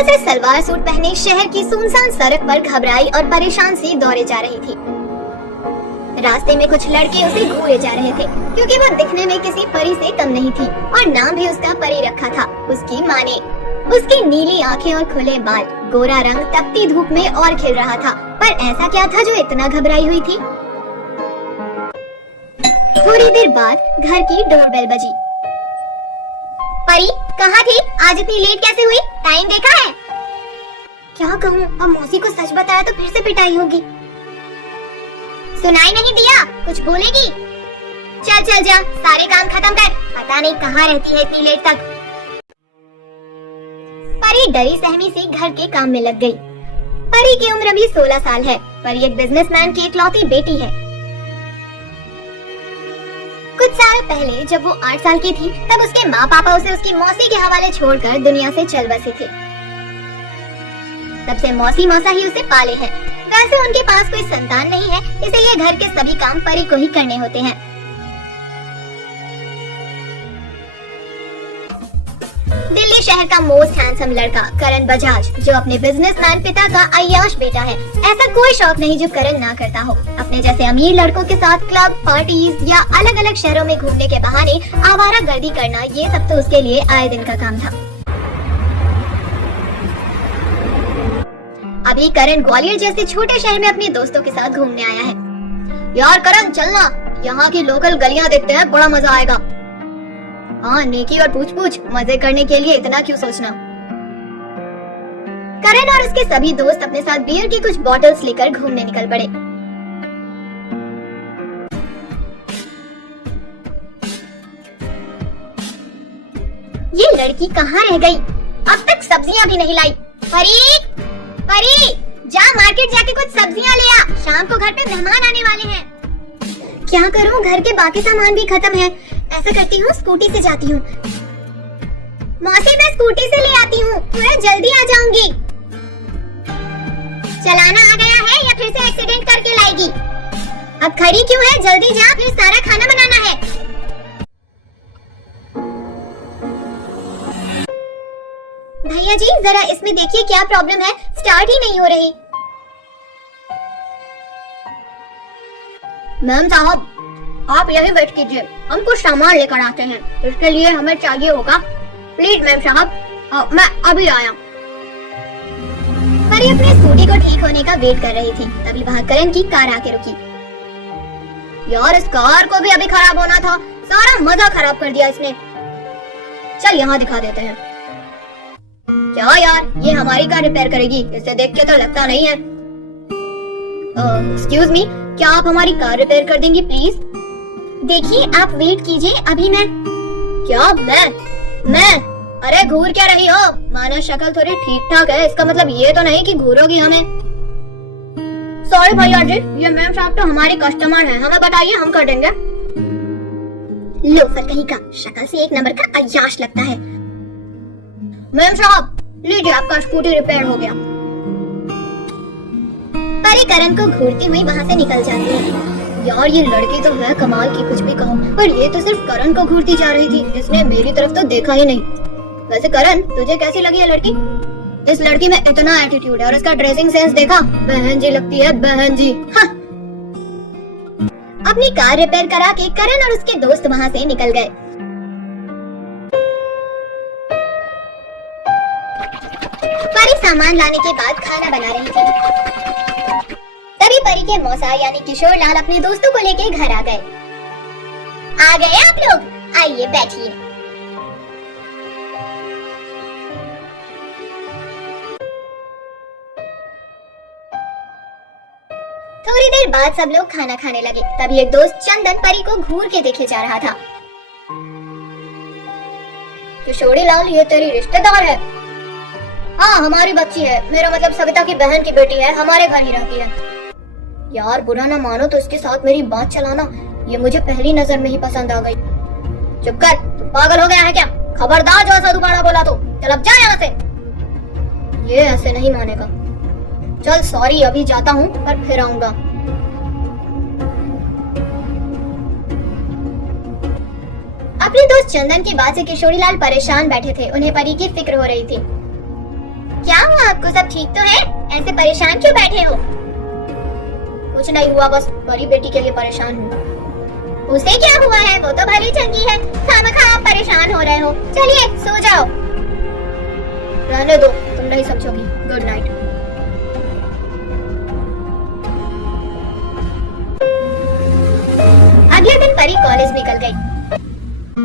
Simple से salwar suit पहने शहर की सुनसान सड़क पर घबराई और परेशान सी दौड़े जा रही थी। रास्ते में कुछ लड़के उसे घूरे जा रहे थे क्योंकि वो दिखने में किसी परी से कम नहीं थी और नाम भी उसका परी रखा था उसकी माँ ने। उसकी नीली आंखें और खुले बाल, गोरा रंग तपती धूप में और खिल रहा था। पर ऐसा क्या था जो इतना घबराई हुई थी? थोड़ी देर बाद घर की डोरबेल बजी। परी कहाँ थी? आज इतनी लेट कैसे हुई? टाइम देखा है? क्या कहूँ, अब मौसी को सच बताया तो फिर से पिटाई होगी। सुनाई नहीं दिया? कुछ बोलेगी? चल चल जा, सारे काम खत्म कर। पता नहीं कहाँ रहती है इतनी लेट तक। परी डरी सहमी सी घर के काम में लग गई। परी की उम्र अभी 16 साल है। परी एक बिजनेसमैन की इकलौती बेटी है। कुछ साल पहले जब वो 8 साल की थी तब उसके माँ पापा उसे उसकी मौसी के हवाले छोड़कर दुनिया से चल बसे थे। तब से मौसी मौसा ही उसे पाले हैं। वैसे उनके पास कोई संतान नहीं है, इसलिए घर के सभी काम परी को ही करने होते हैं। दिल्ली शहर का मोस्ट हैंडसम लड़का करण बजाज, जो अपने बिजनेसमैन पिता का अय्याश बेटा है। ऐसा कोई शौक नहीं जो करण ना करता हो। अपने जैसे अमीर लड़कों के साथ क्लब, पार्टीज या अलग अलग शहरों में घूमने के बहाने आवारागर्दी करना, ये सब तो उसके लिए आए दिन का काम था। अभी करण ग्वालियर जैसे छोटे शहर में अपने दोस्तों के साथ घूमने आया है। यार करण चलना, यहाँ की लोकल गलियाँ देखते हैं, बड़ा मजा आएगा। हाँ नेकी और पूछ पूछ, मजे करने के लिए इतना क्यों सोचना। करण और उसके सभी दोस्त अपने साथ बियर की कुछ बॉटल्स लेकर घूमने निकल पड़े। ये लड़की कहाँ रह गई? अब तक सब्जियाँ भी नहीं लाई। परी, परी, जा मार्केट जाके कुछ सब्जियाँ ले आ, शाम को घर पे मेहमान आने वाले हैं। क्या करूँ, घर के बाकी सामान भी खत्म है। ऐसा करती हूँ, स्कूटी से जाती हूँ। मौसी मैं स्कूटी से ले आती हूँ, थोड़ा जल्दी आ जाऊंगी। चलाना आ गया है या फिर से एक्सीडेंट करके लाएगी? अब खड़ी क्यों है? जल्दी जा, फिर सारा खाना बनाना है। भैया जी जरा इसमें देखिए क्या प्रॉब्लम है, स्टार्ट ही नहीं हो रही। मैम साहब आप यही वेट कीजिए, हम कुछ सामान लेकर आते हैं, इसके लिए हमें चाहिए होगा। प्लीज मैम साहब, मैं अभी आया। परी अपनी स्कूटी को ठीक होने का वेट कर रही थी, तभी वहाँ करण की कार आके रुकी। यार इस कार को भी अभी खराब होना था, सारा मजा खराब कर दिया इसने। चल यहाँ दिखा देते हैं। क्या यार, ये हमारी कार रिपेयर करेगी? इसे देख के तो लगता नहीं है। एक्सक्यूज मी, क्या आप हमारी कार रिपेयर कर देंगी प्लीज? देखिए आप वेट कीजिए, अभी मैं। क्या मैं? अरे घूर क्या रही हो? माना शक्ल थोड़ी ठीक ठाक है, इसका मतलब ये तो नहीं कि घूरोगी हमें। सॉरी भैया जी, ये मैम साहब तो हमारे कस्टमर हैं, हमें बताइए, हम कर देंगे। लोफर कहीं का, शक्ल से एक नंबर का अय्याश लगता है। मैम साहब लीजिए, आपका स्कूटी रिपेयर हो गया। परी करण को घूरती हुई वहाँ से निकल जाती है। यार ये लड़की तो है कमाल की, कुछ भी कहो, पर ये तो सिर्फ करण को घूरती जा रही थी, इसने मेरी तरफ तो देखा ही नहीं। वैसे करण तुझे कैसी लगी है लड़की? इस लड़की में इतना एटीट्यूड है और इसका ड्रेसिंग सेंस देखा, बहन जी लगती है, बहन जी। हाँ। अपनी कार रिपेयर करा के करण और उसके दोस्त वहाँ से निकल गए। परी सामान लाने के बाद खाना बना रही थी, तभी परी के मौसा यानी किशोर लाल अपने दोस्तों को लेके घर आ गए। आ गए आप लोग, आइए बैठिए। थोड़ी देर बाद सब लोग खाना खाने लगे, तभी एक दोस्त चंदन परी को घूर के देखे जा रहा था। किशोरी लाल ये तेरी रिश्तेदार है? हाँ हमारी बच्ची है, मेरा मतलब सविता की बहन की बेटी है, हमारे घर ही रहती है। यार बुरा ना मानो तो इसके साथ मेरी बात चलाना, ये मुझे पहली नजर में ही पसंद आ गई। चुप कर, तू पागल हो गया है क्या? खबरदार जो ऐसा दोबारा बोला तो चल अब जा यहाँ से। ये ऐसे नहीं मानेगा। चल सॉरी, अभी जाता हूँ पर फिर आऊंगा। अपने दोस्त चंदन की बात से किशोरी लाल परेशान बैठे थे, उन्हें परी की फिक्र हो रही थी। क्या हुआ आपको, सब ठीक तो है? ऐसे परेशान क्यों बैठे हो? कुछ नहीं हुआ, बस परी बेटी के लिए परेशान हूँ। उसे क्या हुआ है? वो तो भली चंगी है, खामखा आप परेशान हो रहे हो। चलिए सो जाओ। रहने दो, तुम नहीं समझोगी। Good night. अगले दिन परी कॉलेज निकल गई।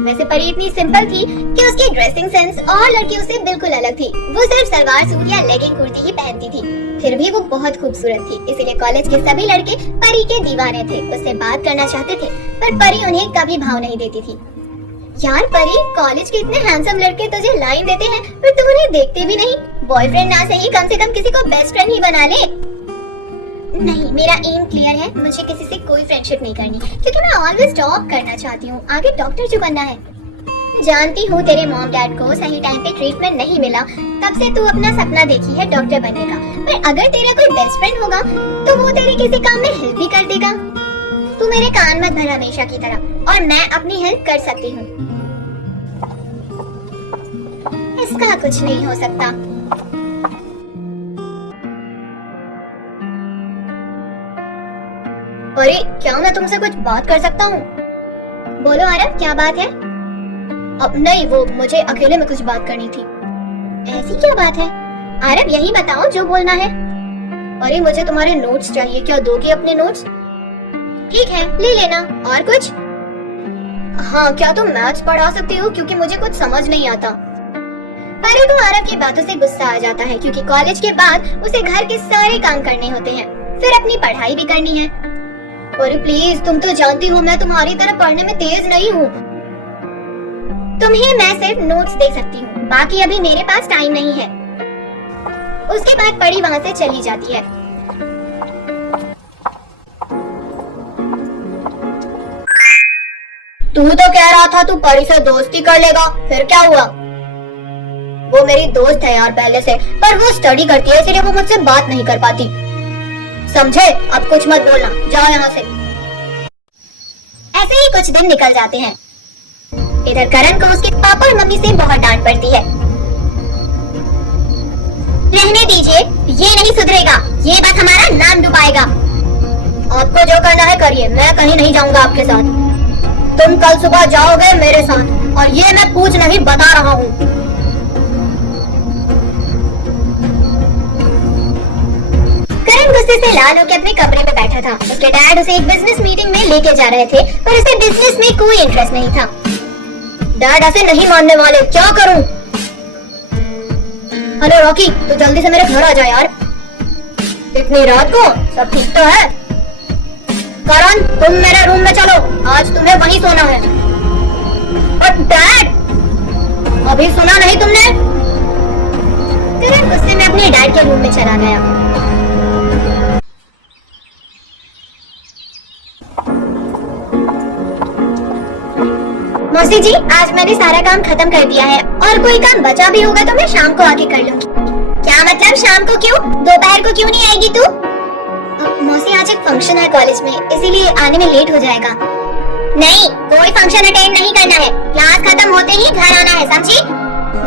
वैसे परी इतनी सिंपल थी कि उसकी ड्रेसिंग सेंस और लड़कियों से बिल्कुल अलग थी। वो सिर्फ सलवार सूट या लेगिंग कुर्ती ही पहनती थी, फिर भी वो बहुत खूबसूरत थी। इसीलिए कॉलेज के सभी लड़के परी के दीवाने थे, उससे बात करना चाहते थे, पर परी उन्हें कभी भाव नहीं देती थी। यार परी, कॉलेज के इतने हैंडसम लड़के तुझे लाइन देते हैं, पर तू उन्हें देखते भी नहीं। बॉयफ्रेंड ना सही, कम से कम किसी को बेस्ट फ्रेंड ही बना ले। नहीं, मेरा एम क्लियर है, मुझे किसी से कोई फ्रेंडशिप नहीं करनी, क्योंकि मैं ऑलवेज टॉप करना चाहती हूँ, आगे डॉक्टर जो बनना है। जानती हूँ तेरे मॉम डैड को सही टाइम पे ट्रीटमेंट नहीं मिला, तब से तू अपना सपना देखी है डॉक्टर बनने का। पर अगर तेरा कोई बेस्ट फ्रेंड होगा तो वो तेरे किसी काम में हेल्प भी कर देगा। तू मेरे कान मत भर हमेशा की तरह, और मैं अपनी हेल्प कर सकती हूँ। इसका कुछ नहीं हो सकता। अरे क्या मैं तुमसे कुछ बात कर सकता हूँ? बोलो आरव, क्या बात है? अब नहीं, वो मुझे अकेले में कुछ बात करनी थी। ऐसी क्या बात है? आरव यही बताओ जो बोलना है। अरे मुझे तुम्हारे नोट्स चाहिए, क्या दोगे अपने नोट्स? ठीक है, ले लेना। और कुछ? हाँ, क्या तुम मैथ्स पढ़ा सकती हो, क्योंकि मुझे कुछ समझ नहीं आता। परी को आरव की बातों से गुस्सा आ जाता है, क्योंकि कॉलेज के बाद उसे घर के सारे काम करने होते हैं, फिर अपनी पढ़ाई भी करनी है। अरे प्लीज, तुम तो जानती हो मैं तुम्हारी तरह पढ़ने में तेज नहीं हूँ। तुम्हें मैं सिर्फ नोट्स दे सकती हूँ, बाकी अभी मेरे पास टाइम नहीं है। उसके बाद परी वहाँ से चली जाती है। तू तो कह रहा था तू परी से दोस्ती कर लेगा, फिर क्या हुआ? वो मेरी दोस्त है यार पहले से, पर वो स्टडी करती है, इसलिए वो मुझसे बात नहीं कर पाती। समझे? अब कुछ मत बोलना, जाओ यहाँ से। ऐसे ही कुछ दिन निकल जाते हैं। इधर करण को उसके पापा और मम्मी से बहुत डांट पड़ती है। रहने दीजिए, ये नहीं सुधरेगा, ये बात हमारा नाम डुबाएगा। आपको जो करना है करिए, मैं कहीं नहीं जाऊंगा आपके साथ। तुम कल सुबह जाओगे मेरे साथ, और ये मैं पूछ नहीं बता रहा हूँ। करण गुस्से से लाल होकर अपने कमरे में बैठा था। उसके डैड उसे एक बिजनेस मीटिंग में लेके जा रहे थे, पर उसे बिजनेस में कोई इंटरेस्ट नहीं था। डैड ऐसे नहीं मानने वाले, क्या करूं? हेलो रॉकी, तू जल्दी से मेरे घर आ जा यार। इतनी रात को? सब ठीक तो है? करण, तुम मेरे रूम में चलो, आज तुम्हें वहीं सोना है। और डैड, अभी सुना नहीं तुमने? करण गुस्से में अपने डैड के रूम में चला गया। मौसी जी, आज मैंने सारा काम खत्म कर दिया है, और कोई काम बचा भी होगा तो मैं शाम को आके कर लूंगी। क्या मतलब शाम को क्यों? दोपहर को क्यों नहीं आएगी तू? मौसी, आज एक फंक्शन है कॉलेज में, इसीलिए आने में लेट हो जाएगा। नहीं, कोई फंक्शन अटेंड नहीं करना है, क्लास खत्म होते ही घर आना है, समझी?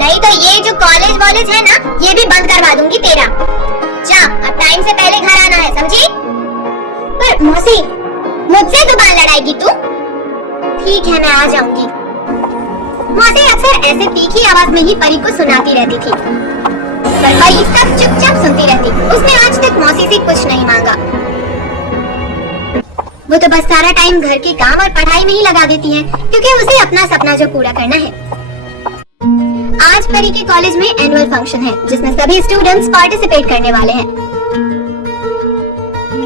नहीं तो ये जो कॉलेज है ना, ये भी बंद करवा दूंगी तेरा। जा, अब टाइम से पहले घर आना है, समझी? पर मौसी, मुझसे जुबान लड़ाएगी तू? ठीक है, मैं आ जाऊंगी। मौसी अक्सर ऐसे तीखी आवाज में ही परी को सुनाती रहती थी, पर परी सब चुपचाप सुनती रहती। उसने आज तक मौसी से कुछ नहीं मांगा। वो तो बस सारा टाइम घर के काम और पढ़ाई में ही लगा देती है, क्योंकि उसे अपना सपना जो पूरा करना है। आज परी के कॉलेज में एनुअल फंक्शन है, जिसमें सभी स्टूडेंट्स पार्टिसिपेट करने वाले हैं।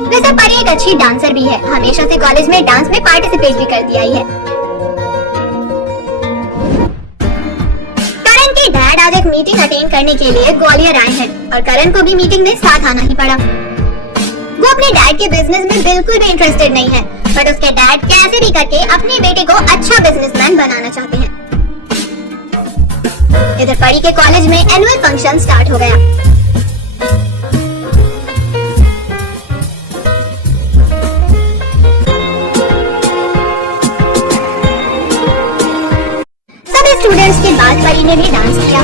वैसे परी एक अच्छी डांसर भी है, हमेशा से कॉलेज में डांस में पार्टिसिपेट भी करती आई है। करण के डैड आज एक मीटिंग अटेंड करने के लिए ग्वालियर आए हैं, और करण को भी मीटिंग में साथ आना ही पड़ा। वो अपने डैड के बिजनेस में बिल्कुल भी इंटरेस्टेड नहीं है, बट उसके डैड कैसे भी करके अपने बेटे को अच्छा बिजनेसमैन बनाना चाहते हैं। इधर परी के कॉलेज में एनुअल फंक्शन स्टार्ट हो गया। स्टूडेंट्स के बाद परी ने भी डांस किया।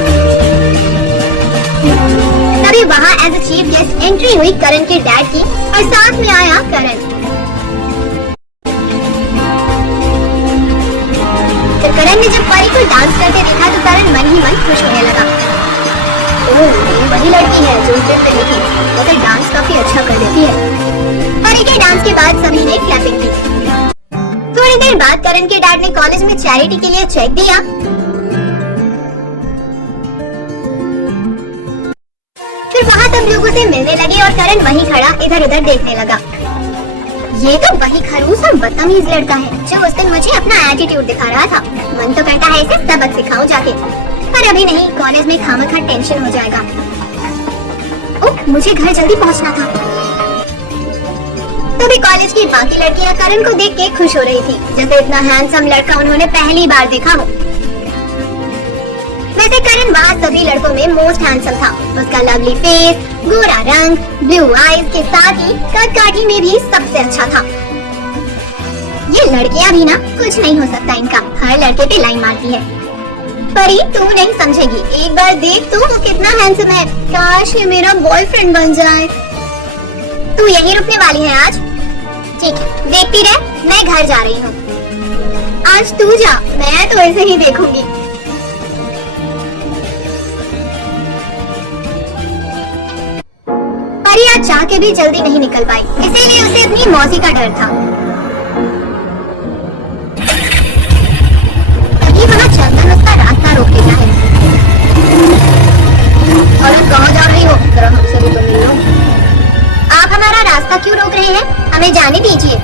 तभी वहाँ as a chief guest entry हुई करण के डैड की और साथ में आया करण। तो करण ने जब परी को डांस करते देखा तो करण मन ही मन खुश होने लगा। ओह, ये वही लड़की है जो उस दिन मिली थी। वैसे डांस काफी अच्छा कर देती है। परी के डांस के बाद सभी ने क्लैपिंग की। थोड़ी देर बाद करण के डैड ने कॉलेज में चैरिटी के लिए चेक दिया। फिर वहाँ सब लोगों से मिलने लगे और करण वहीं खड़ा इधर उधर देखने लगा। ये तो वही खड़ूस और बदतमीज लड़का है जो उस दिन मुझे अपना एटीट्यूड दिखा रहा था। मन तो करता है इसे सबक सिखाऊं जाके, पर अभी नहीं, कॉलेज में खामखा टेंशन हो जाएगा। ओह, मुझे घर जल्दी पहुंचना था। तभी कॉलेज की बाकी लड़कियां करण को देख के खुश हो रही थी, जैसे इतना हैंडसम लड़का उन्होंने पहली बार देखा हो। वैसे करण वहाँ सभी लड़कों में मोस्ट हैंडसम था। उसका लवली फेस, गोरा रंग, ब्लू आईज के साथ ही कद काठी में भी सबसे अच्छा था। ये लड़कियां भी ना, कुछ नहीं हो सकता इनका, हर लड़के पे लाइन मारती है। परी, तू नहीं समझेगी, एक बार देख तो वो कितना हैंडसम है। काश ये मेरा बॉयफ्रेंड बन जाए। तू यहीं रुकने वाली है आज? ठीक है, देखती रह, मैं घर जा रही हूँ। आज तू जा, मैं तो ऐसे ही देखूंगी। परी आज चाह के भी जल्दी नहीं निकल पाई, इसीलिए उसे अपनी मौसी का डर था। तभी वहाँ चंदन उसका रास्ता रोक देता है। अरे कहाँ जा रही हो? जरा हमसे भी तो मिल लो। आप हमारा रास्ता क्यों रोक रहे हैं? हमें जाने दीजिए।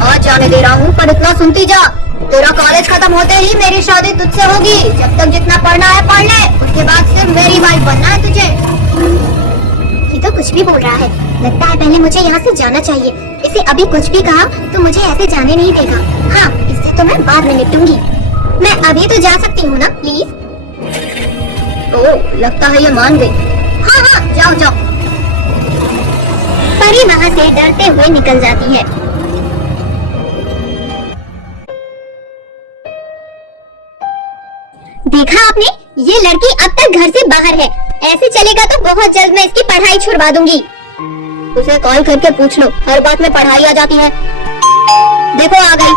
आज जाने दे रहा हूँ, पर इतना सुनती जा। तेरा कॉलेज खत्म होते ही मेरी शादी तुझसे होगी। जब तक जितना पढ़ना है पढ़ ले, उसके बाद सिर्फ मेरी वाइफ बनना है तुझे। ये तो कुछ भी बोल रहा है। लगता है पहले मुझे यहाँ से जाना चाहिए। इसे अभी कुछ भी कहा तो मुझे ऐसे जाने नहीं देगा। हाँ, इससे तो मैं बाद में निपटूंगी। मैं अभी तो जा सकती हूँ ना, प्लीज? ओह, लगता है ये मान गई। हाँ हाँ, जाओ जाओ। परी वहाँ से डरते हुए निकल जाती है। देखा आपने, ये लड़की अब तक घर से बाहर है। ऐसे चलेगा तो बहुत जल्द मैं इसकी पढ़ाई छुड़वा दूंगी। उसे कॉल करके पूछ लो, हर बात में पढ़ाई आ जाती है। देखो आ गई।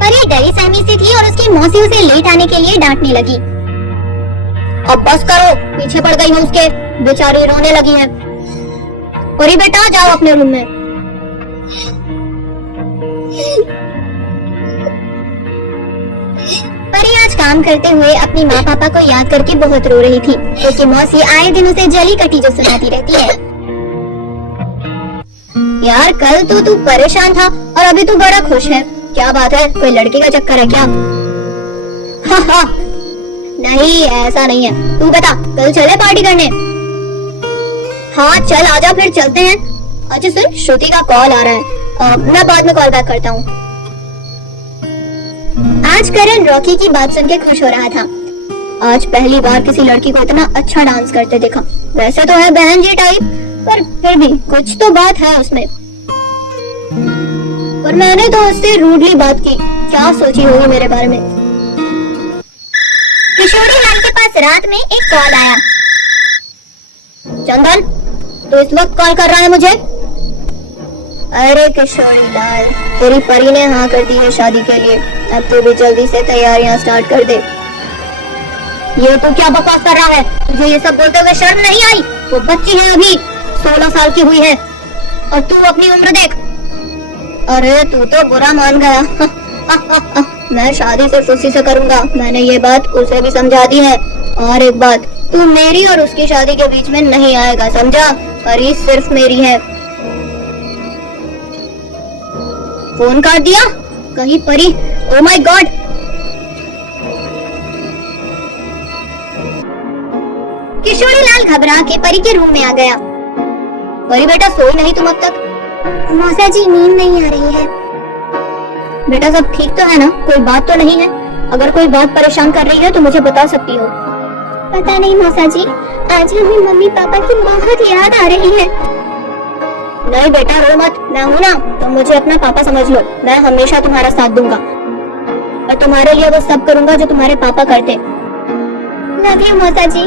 परी डरी सहमी सी थी और उसकी मौसी उसे लेट आने के लिए डांटने लगी। अब बस करो, पीछे पड़ गई हो उसके, बेचारी रोने लगी है। परी बेटा, जाओ अपने रूम में। परी आज काम करते हुए अपनी माँ पापा को याद करके बहुत रो रही थी, क्योंकि मौसी आए दिन उसे जली कटी जो सुनाती रहती है। यार, कल तो तू परेशान था और अभी तू बड़ा खुश है। क्या बात है, कोई लड़की का चक्कर है क्या? हाँ, नहीं ऐसा नहीं है। तू बता, कल चले पार्टी करने? हाँ चल, आजा फिर चलते हैं। अच्छा सुन, श्रुति का कॉल आ रहा है, मैं बाद में कॉल बैक करता हूँ। आज करण रॉकी की बात सुन के खुश हो रहा था। आज पहली बार किसी लड़की को इतना अच्छा डांस करते देखा। वैसे तो है बहन जी टाइप, पर फिर भी कुछ तो बात है उसमें। पर मैंने तो उससे रूडली बात की, क्या सोची होगी मेरे बारे में। किशोरी लाल के पास रात में एक कॉल आया। चंदन, तो इस वक्त कॉल कर रहा है मुझे? अरे किशोरी लाल, तेरी परी ने हाँ कर दी है शादी के लिए। अब तू भी जल्दी से तैयारियां स्टार्ट कर दे। ये तू क्या बकवास कर रहा है? तुझे ये सब बोलते हुए शर्म नहीं आई? वो बच्ची है, अभी 16 साल की हुई है, और तू अपनी उम्र देख। अरे तू तो बुरा मान गया। मैं शादी सिर्फ उसी से करूंगा, मैंने ये बात उसे भी समझा दी है। और एक बात, तू मेरी और उसकी शादी के बीच में नहीं आएगा, समझा? परी सिर्फ मेरी है। फोन काट दिया कहीं परी। Oh my God. Kishori Lal घबरा के परी के रूम में आ गया। परी बेटा, सोई नहीं तुम अब तक? मौसा जी, नींद नहीं आ रही है। बेटा सब ठीक तो है ना? कोई बात तो नहीं है? अगर कोई बात परेशान कर रही है तो मुझे बता सकती हो। पता नहीं मौसा जी, आज हमें मम्मी पापा की बहुत याद आ रही है। नहीं बेटा रो मत, मैं हूँ ना, तुम मुझे अपना पापा समझ लो। मैं हमेशा तुम्हारा साथ दूंगा। और तुम्हारे लिए वो सब करूंगा जो तुम्हारे पापा करते। लव यू मौसा जी,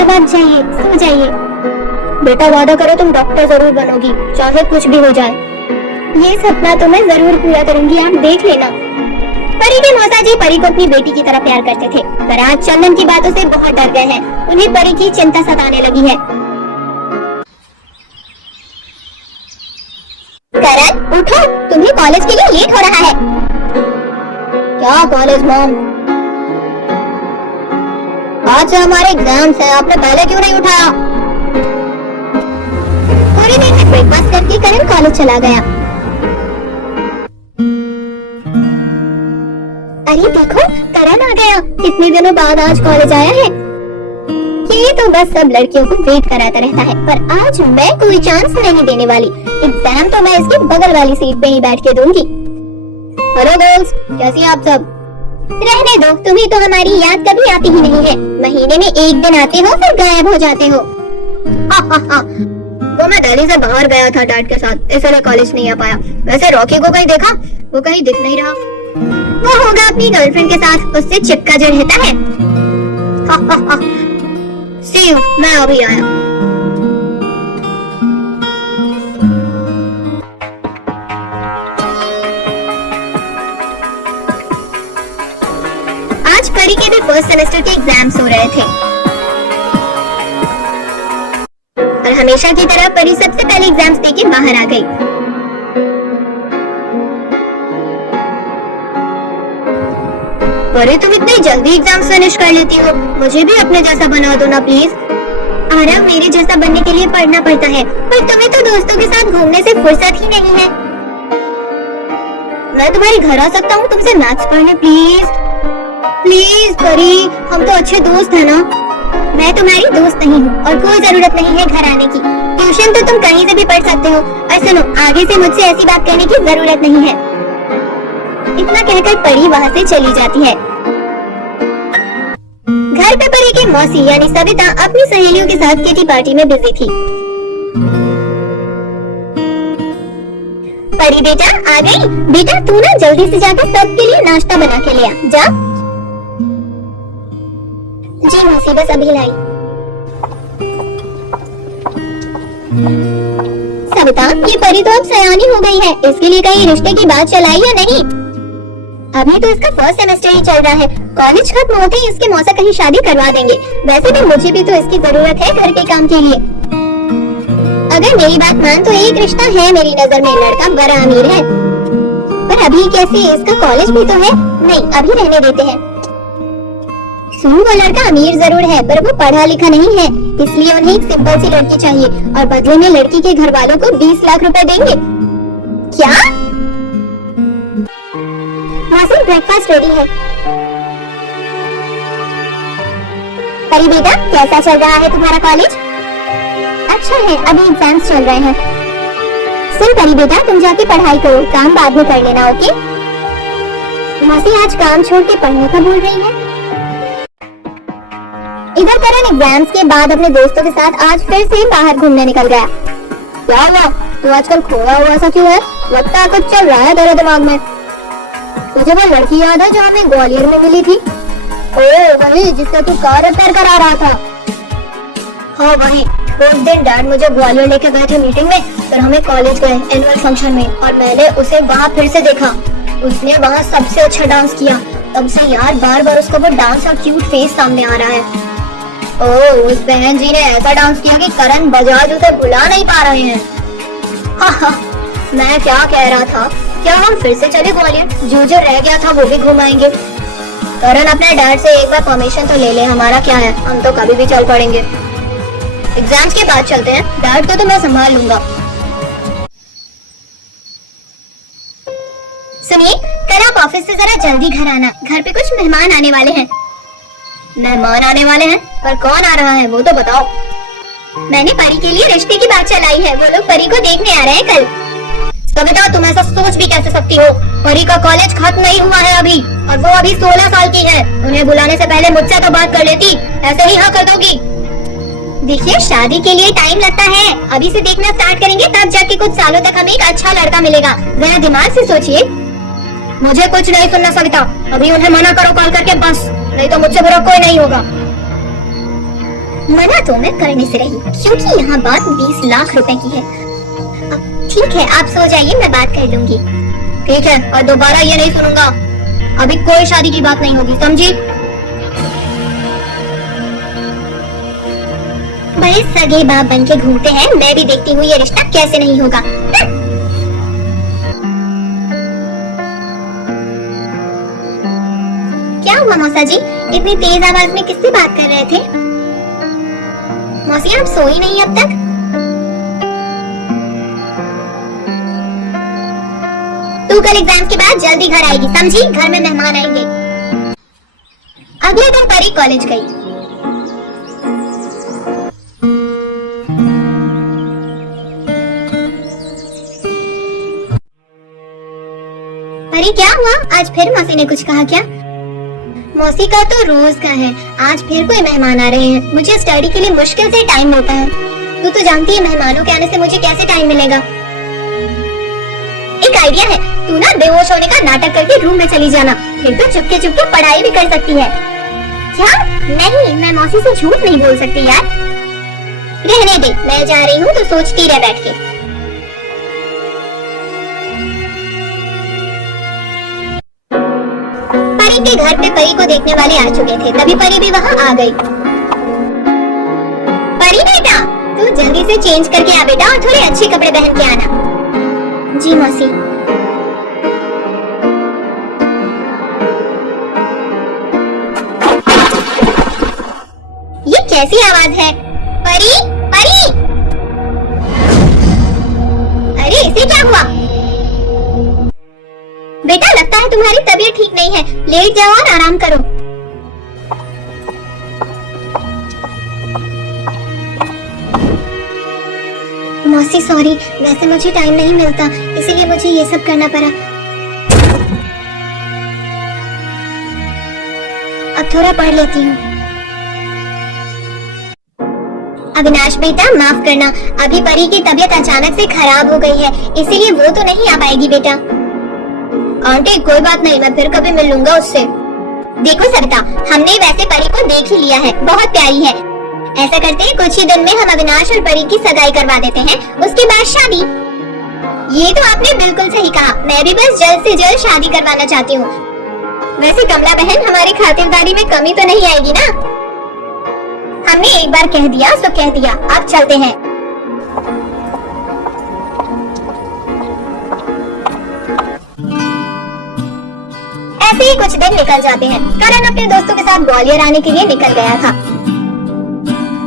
अब आप जाइए, सो जाइए। बेटा वादा करो तुम डॉक्टर जरूर बनोगी, चाहे कुछ भी हो जाए। ये सपना तो मैं जरूर पूरा करूंगी, आप देख लेना। परी के मौसा जी परी को अपनी बेटी की तरह प्यार करते थे, पर आज चंदन की बातों से बहुत डर गए हैं। उन्हें परी की चिंता सताने लगी है। करण उठो, तुम्हें कॉलेज के लिए लेट हो रहा है। क्या कॉलेज मॉम? आज से हमारे एग्जाम्स हैं, आपने पहले क्यों नहीं उठाया? थोड़ी देर में ब्रेकफास्ट करके करण कॉलेज चला गया। अरे देखो करण आ गया, कितने दिनों बाद आज कॉलेज आया है। ये तो बस सब लड़कियों को वेट कराता रहता है, पर आज मैं कोई चांस नहीं देने वाली। एग्जाम तो मैं इसकी बगल वाली सीट पे ही बैठ के दूंगी। हेलो गर्ल्स, कैसी आप सब? रहने दो, तुम्हें तो हमारी याद कभी आती ही नहीं है। महीने में एक दिन आते हो फिर गायब हो जाते हो। वो मैं दिल्ली से बाहर गया था डैड के साथ, इसलिए कॉलेज नहीं आ पाया। वैसे रॉकी को कहीं देखा? वो कहीं दिख नहीं रहा। वो होगा अपनी गर्लफ्रेंड के साथ, उससे चिपका जो रहता है। See you, मैं अभी आया। आज परी के भी फर्स्ट सेमेस्टर के एग्जाम्स हो रहे थे और हमेशा की तरह परी सबसे पहले एग्जाम्स देके बाहर आ गई। परी तुम इतनी जल्दी एग्जाम्स फिनिश कर लेती हो, मुझे भी अपने जैसा बना दो ना प्लीज। आरव, मेरे जैसा बनने के लिए पढ़ना पड़ता है, पर तुम्हें तो दोस्तों के साथ घूमने से फुर्सत ही नहीं है। मैं तुम्हारे घर आ सकता हूँ तुमसे मैथ्स पढ़ने प्लीज? प्लीज परी, हम तो अच्छे दोस्त है ना। मैं तुम्हारी दोस्त नहीं हूँ और कोई जरूरत नहीं है घर आने की। ट्यूशन तो तुम कहीं से भी पढ़ सकते हो। और सुनो, आगे से मुझसे ऐसी बात कहने की जरूरत नहीं है। इतना कहकर परी वहाँ से चली जाती है। घर पे परी की मौसी यानी सविता अपनी सहेलियों के साथ किटी पार्टी में बिजी थी। परी बेटा आ गई। बेटा तू ना जल्दी से जाकर सबके लिए नाश्ता बना के ले आ, जा। जी मौसी, बस अभी लाई। सविता, ये परी तो अब सयानी हो गई है, इसके लिए कहीं रिश्ते की बात चलाई या नहीं? अभी तो इसका फर्स्ट सेमेस्टर ही चल रहा है, कॉलेज खत्म होते ही इसके मौसा कहीं शादी करवा देंगे। वैसे भी मुझे भी तो इसकी जरूरत है घर के काम के लिए। अगर मेरी बात मान तो एक रिश्ता है मेरी नजर में, लड़का बड़ा अमीर है। पर अभी कैसे, इसका कॉलेज भी तो है। नहीं, अभी रहने देते हैं। सुन, वो लड़का अमीर जरूर है पर वो पढ़ा लिखा नहीं है, इसलिए उन्हें एक सिंपल सी लड़की चाहिए और बदले में लड़की के घर वालों को 20 लाख रुपए देंगे। क्या? मौसी, ब्रेकफास्ट रेडी है। परी बेटा, कैसा चल रहा है तुम्हारा कॉलेज? अच्छा है, अभी एग्जाम्स चल रहे हैं। सुन परी बेटा, तुम जाके पढ़ाई करो, काम बाद में कर लेना, ओके? मौसी आज काम छोड़ के पढ़ने का बोल रही है। इधर करण एग्जाम्स के बाद अपने दोस्तों के साथ आज फिर से बाहर घूमने निकल गया। क्या हुआ? तू आजकल खोया हुआ सा क्यों है? लगता है कुछ चल रहा है तेरे दिमाग में। तुझे वो लड़की याद है जो हमें ग्वालियर में मिली थी? ओह वही, जिसका तू कार रिपेयर करा रहा था। हाँ वही। उस दिन डैड मुझे ग्वालियर लेके गए थे मीटिंग में, फिर हमें कॉलेज गए एनुअल फंक्शन में और मैंने उसे वहाँ फिर से देखा। उसने वहाँ सबसे अच्छा डांस किया। तब से यार बार बार उसका वो डांस और क्यूट फेस सामने आ रहा है। ओह, उस बहन जी ने ऐसा डांस किया कि करण बजाज उसे भुला नहीं पा रहे हैं। हाँ, मैं क्या कह रहा था, क्या हम फिर से चले ग्वालियर? जो जो रह गया था वो भी घुमाएंगे। करण अपने डैड से एक बार परमिशन तो ले ले, हमारा क्या है, हम तो कभी भी चल पड़ेंगे। एग्जाम्स के बाद चलते हैं, डैड को तो मैं संभाल लूंगा। सुनिए, कल आप ऑफिस से जरा जल्दी घर आना, घर पे कुछ मेहमान आने वाले हैं। मेहमान आने वाले हैं? पर कौन आ रहा है वो तो बताओ। मैंने परी के लिए रिश्ते की बात चलाई है, वो लोग परी को देखने आ रहे हैं कल। सविता, तुम ऐसा सोच भी कैसे सकती हो? परी का कॉलेज खत्म नहीं हुआ है अभी, और वो अभी 16 साल की है। उन्हें बुलाने से पहले मुझसे तो बात कर लेती, ऐसे ही हाँ कर दोगी? देखिए, शादी के लिए टाइम लगता है, अभी से देखना स्टार्ट करेंगे तब जाके कुछ सालों तक हमें एक अच्छा लड़का मिलेगा। जरा दिमाग से सोचिए। मुझे कुछ नहीं सुनना सविता, अभी उन्हें मना करो कॉल करके बस, नहीं तो मुझसे बुरा कोई नहीं होगा। मना तो मैं करने से रही, क्योंकि यहाँ बात 20 लाख रुपए की है। ठीक है, आप सो जाइए, मैं बात कर लूंगी। ठीक है, और दोबारा ये नहीं सुनूंगा, अभी कोई शादी की बात नहीं होगी, समझी? बड़े सगे बाप बन के घूमते हैं, मैं भी देखती हूँ ये रिश्ता कैसे नहीं होगा। क्या हुआ मौसा जी, इतनी तेज आवाज में किससे बात कर रहे थे? मौसी आप सोई नहीं अब तक? तू कल एग्जाम के बाद जल्दी घर आएगी, समझी? घर में मेहमान आएंगे। अगले दिन परी कॉलेज गई। परी क्या हुआ, आज फिर मौसी ने कुछ कहा क्या? मौसी का तो रोज का है, आज फिर कोई मेहमान आ रहे हैं, मुझे स्टडी के लिए मुश्किल से टाइम मिलता है। तू तो जानती है मेहमानों के आने से मुझे कैसे टाइम मिलेगा। एक आइडिया है, तू ना बेहोश होने का नाटक करके रूम में चली जाना, फिर तो चुपके चुपके पढ़ाई भी कर सकती है। क्या? नहीं, मैं मौसी से झूठ नहीं बोल सकती यार। रहने दे, मैं जा रही हूँ तो सोचती रह बैठ के। परी के घर पे परी को देखने वाले आ चुके थे, तभी परी भी वहाँ आ गई। परी बेटा, तू जल्दी से चेंज करके आ बेटा, और थोड़े अच्छे कपड़े पहन के आना। जी मौसी। ये कैसी आवाज है? परी, परी! अरे इसे क्या हुआ? बेटा लगता है तुम्हारी तबीयत ठीक नहीं है, लेट जाओ और आराम करो। मौसी सॉरी, वैसे मुझे टाइम नहीं मिलता, इसीलिए मुझे ये सब करना पड़ा। अब थोड़ा पढ़ लेती हूँ। अविनाश बेटा माफ करना, अभी परी की तबीयत अचानक से खराब हो गई है, इसीलिए वो तो नहीं आ पाएगी बेटा। आंटी कोई बात नहीं, मैं फिर कभी मिल लूंगा उससे। देखो सविता, हमने वैसे परी को देख ही लिया है, बहुत प्यारी है। ऐसा करते हैं, कुछ ही दिन में हम अविनाश और परी की सगाई करवा देते हैं, उसके बाद शादी। ये तो आपने बिल्कुल सही कहा, मैं भी बस जल्द से जल्द शादी करवाना चाहती हूँ। वैसे कमला बहन, हमारी खातिरदारी में कमी तो नहीं आएगी ना? हमने एक बार कह दिया सो कह दिया, अब चलते हैं। ऐसे ही कुछ दिन निकल जाते हैं। करण अपने दोस्तों के साथ ग्वालियर आने के लिए निकल गया था।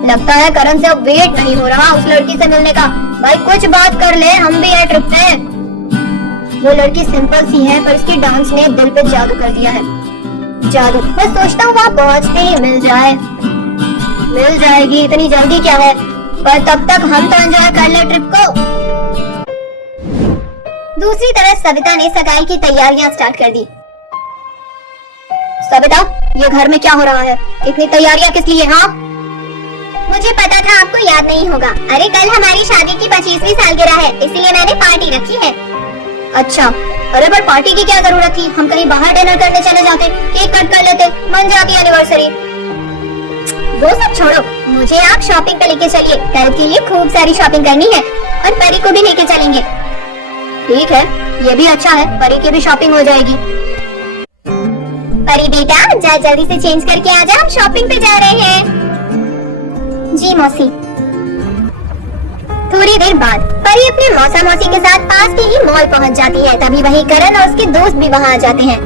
लगता है करण से अब वेट नहीं हो रहा उस लड़की से मिलने का। भाई कुछ बात कर ले, हम भी है ट्रिप पे। वो लड़की सिंपल सी है, पर उसकी डांस ने दिल पे जादू कर दिया है। जादू, मैं सोचता हूँ वहाँ पहुँचते ही मिल जाए। मिल जाएगी, इतनी जल्दी क्या है, पर तब तक हम तो एंजॉय कर ले ट्रिप को। दूसरी तरफ सविता ने सगाई की तैयारियां स्टार्ट कर दी। सविता, ये घर में क्या हो रहा है? इतनी तैयारियां किस लिए? हाँ, मुझे पता था आपको याद नहीं होगा। अरे कल हमारी शादी की 25वीं सालगिरह है, इसीलिए मैंने पार्टी रखी है। अच्छा, अरे पर पार्टी की क्या जरूरत थी? हम कहीं बाहर डिनर करने चले जाते, केक कट कर लेते, मन जाती एनिवर्सरी। वो सब छोड़ो, मुझे आप शॉपिंग पे लेके चलिए। कल के लिए खूब सारी शॉपिंग करनी है, और परी को भी लेके चलेंगे। ठीक है, ये भी अच्छा है, परी की भी शॉपिंग हो जाएगी। परी बेटा, जा जल्दी से चेंज करके आ जा, हम शॉपिंग पे जा रहे हैं। जी मौसी। थोड़ी देर बाद परी अपने मौसा मौसी के साथ पास के ही मॉल पहुंच जाती है, तभी वहीं करण और उसके दोस्त भी वहां आ जाते हैं।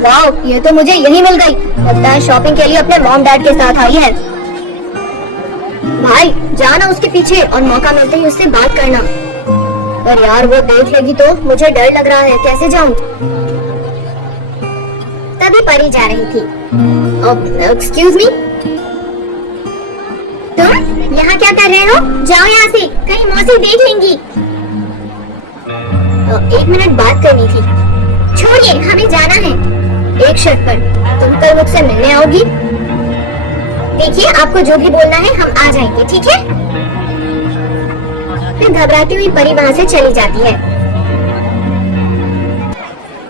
वाओ, ये तो मुझे यही मिल गई। लगता है शॉपिंग के लिए अपने मॉम डैड के साथ आई है। भाई जाना उसके पीछे और मौका मिलते ही उससे बात करना। पर यार वो देख लेगी तो मुझे डर लग रहा है, कैसे जाऊं? तभी परी जा रही थी। एक्सक्यूज मी, तुम यहाँ क्या कर रहे हो? जाओ यहाँ से, कहीं मौसी देख लेंगी। 1 मिनट बात करनी थी। छोड़िए, हमें जाना है। एक शर्त पर, तुम कल मुझसे मिलने आओगी? देखिए, आपको जो भी बोलना है हम आ जाएंगे, ठीक है? फिर घबराती हुई परी वहाँ से चली जाती है।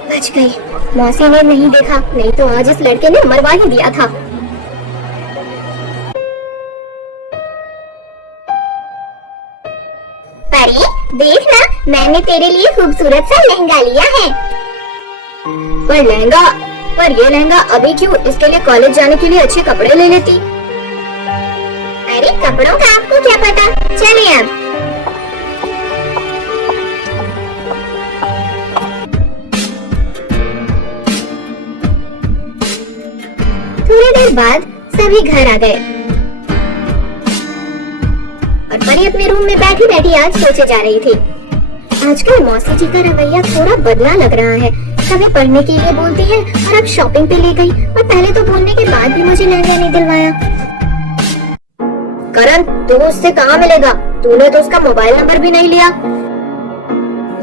बच गई। मौसी ने नहीं देखा, नहीं तो आज इस लड़के ने मरवा ही दिया था। परी, देख ना, मैंने तेरे लिए खूबसूरत सा लहंगा लिया है। पर ये लहंगा अभी क्यों? इसके लिए कॉलेज जाने के लिए अच्छे कपड़े ले लेती। अरे कपड़ों का आपको क्या पता, चलिए अब। थोड़ी देर बाद सभी घर आ गए और परी अपने रूम में बैठी बैठी आज सोचे जा रही थी। आजकल मौसी जी का रवैया थोड़ा बदला लग रहा है। कभी पढ़ने के लिए बोलती है और अब शॉपिंग पे ले गई, और पहले तो बोलने के बाद भी मुझे लहंगा नहीं दिलवाया। करण, तू उससे कहाँ मिलेगा? तूने तो उसका मोबाइल नंबर भी नहीं लिया।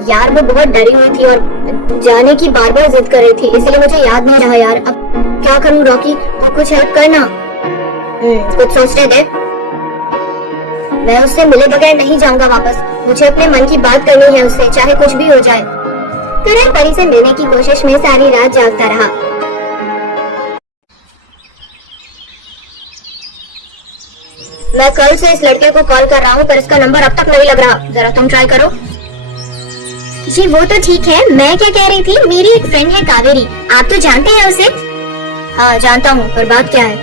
यार वो बहुत डरी हुई थी और जाने की बार बार जिद कर रही थी, इसलिए मुझे याद नहीं रहा यार। अब क्या करूं रॉकी, तू कुछ हेल्प करना। कुछ सोचने दे। मैं उससे मिले बगैर नहीं जाऊंगा वापस। मुझे अपने मन की बात करनी है उससे, चाहे कुछ भी हो जाए। करण परी से मिलने की कोशिश में सारी रात जागता रहा। मैं कल से इस लड़के को कॉल कर रहा हूँ, पर इसका नंबर अब तक नहीं लग रहा। जरा तुम ट्राई करो। जी वो तो ठीक है, मैं क्या कह रही थी, मेरी एक फ्रेंड है कावेरी, आप तो जानते हैं उसे? हाँ जानता हूँ, पर बात क्या है?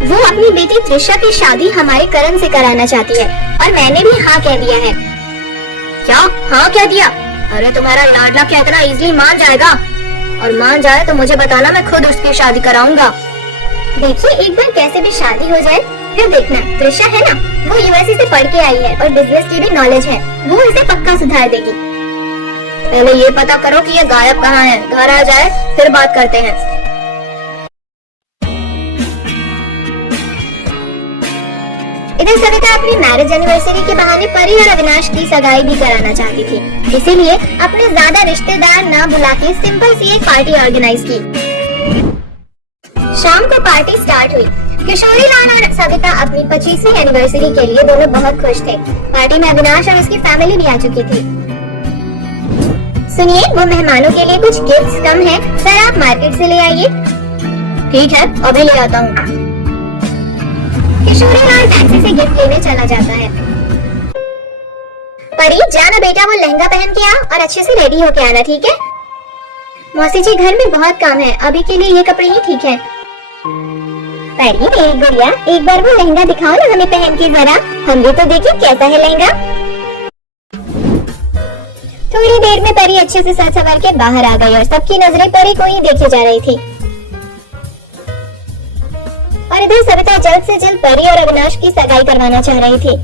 वो अपनी बेटी त्रिशा की शादी हमारे करण से कराना चाहती है और मैंने भी हाँ कह दिया है। क्या हाँ कह दिया? अरे तुम्हारा लाडला क्या इतना इजीली मान जाएगा? और मान जाए तो मुझे बताना, मैं खुद उसकी शादी कराऊंगा। देखिए एक बार कैसे भी शादी हो जाए फिर देखना। त्रिशा है ना, वो यूएसए से पढ़ के आई है और बिजनेस की भी नॉलेज है, वो इसे पक्का सुधार देगी। पहले ये पता करो कि ये गायब कहाँ है, घर आ जाए फिर बात करते हैं। इधर सविता अपनी मैरिज एनिवर्सरी के बहाने परी और अविनाश की सगाई भी कराना चाहती थी, इसीलिए अपने ज्यादा रिश्तेदार न बुला के सिंपल सी एक पार्टी ऑर्गेनाइज की। शाम को पार्टी स्टार्ट हुई। किशोरी लाल और सविता अपनी 25वीं एनिवर्सरी के लिए दोनों बहुत खुश थे। पार्टी में अविनाश और उसकी फैमिली भी आ चुकी थी। सुनिए, वो मेहमानों के लिए कुछ गिफ्ट्स कम है, सर आप मार्केट से ले आइए। ठीक है, अभी ले आता हूँ। किशोरी लाल टैक्सी से गिफ्ट लेने चला जाता है। परी जाना बेटा, वो लहंगा पहन के आ और अच्छे से रेडी होके आना, ठीक है? मौसी जी घर में बहुत काम है, अभी के लिए ये कपड़े ही ठीक है। परी मेरी गुड़िया, एक बार वो लहंगा दिखाओ ना हमें पहन के जरा, हम भी तो देखें कैसा है लहंगा। थोड़ी देर में परी अच्छे से सज संवर के बाहर आ गई और सबकी नजरें परी को ही देखे जा रही थी। और इधर सविता जल्द से जल्द परी और अविनाश की सगाई करवाना चाह रही थी।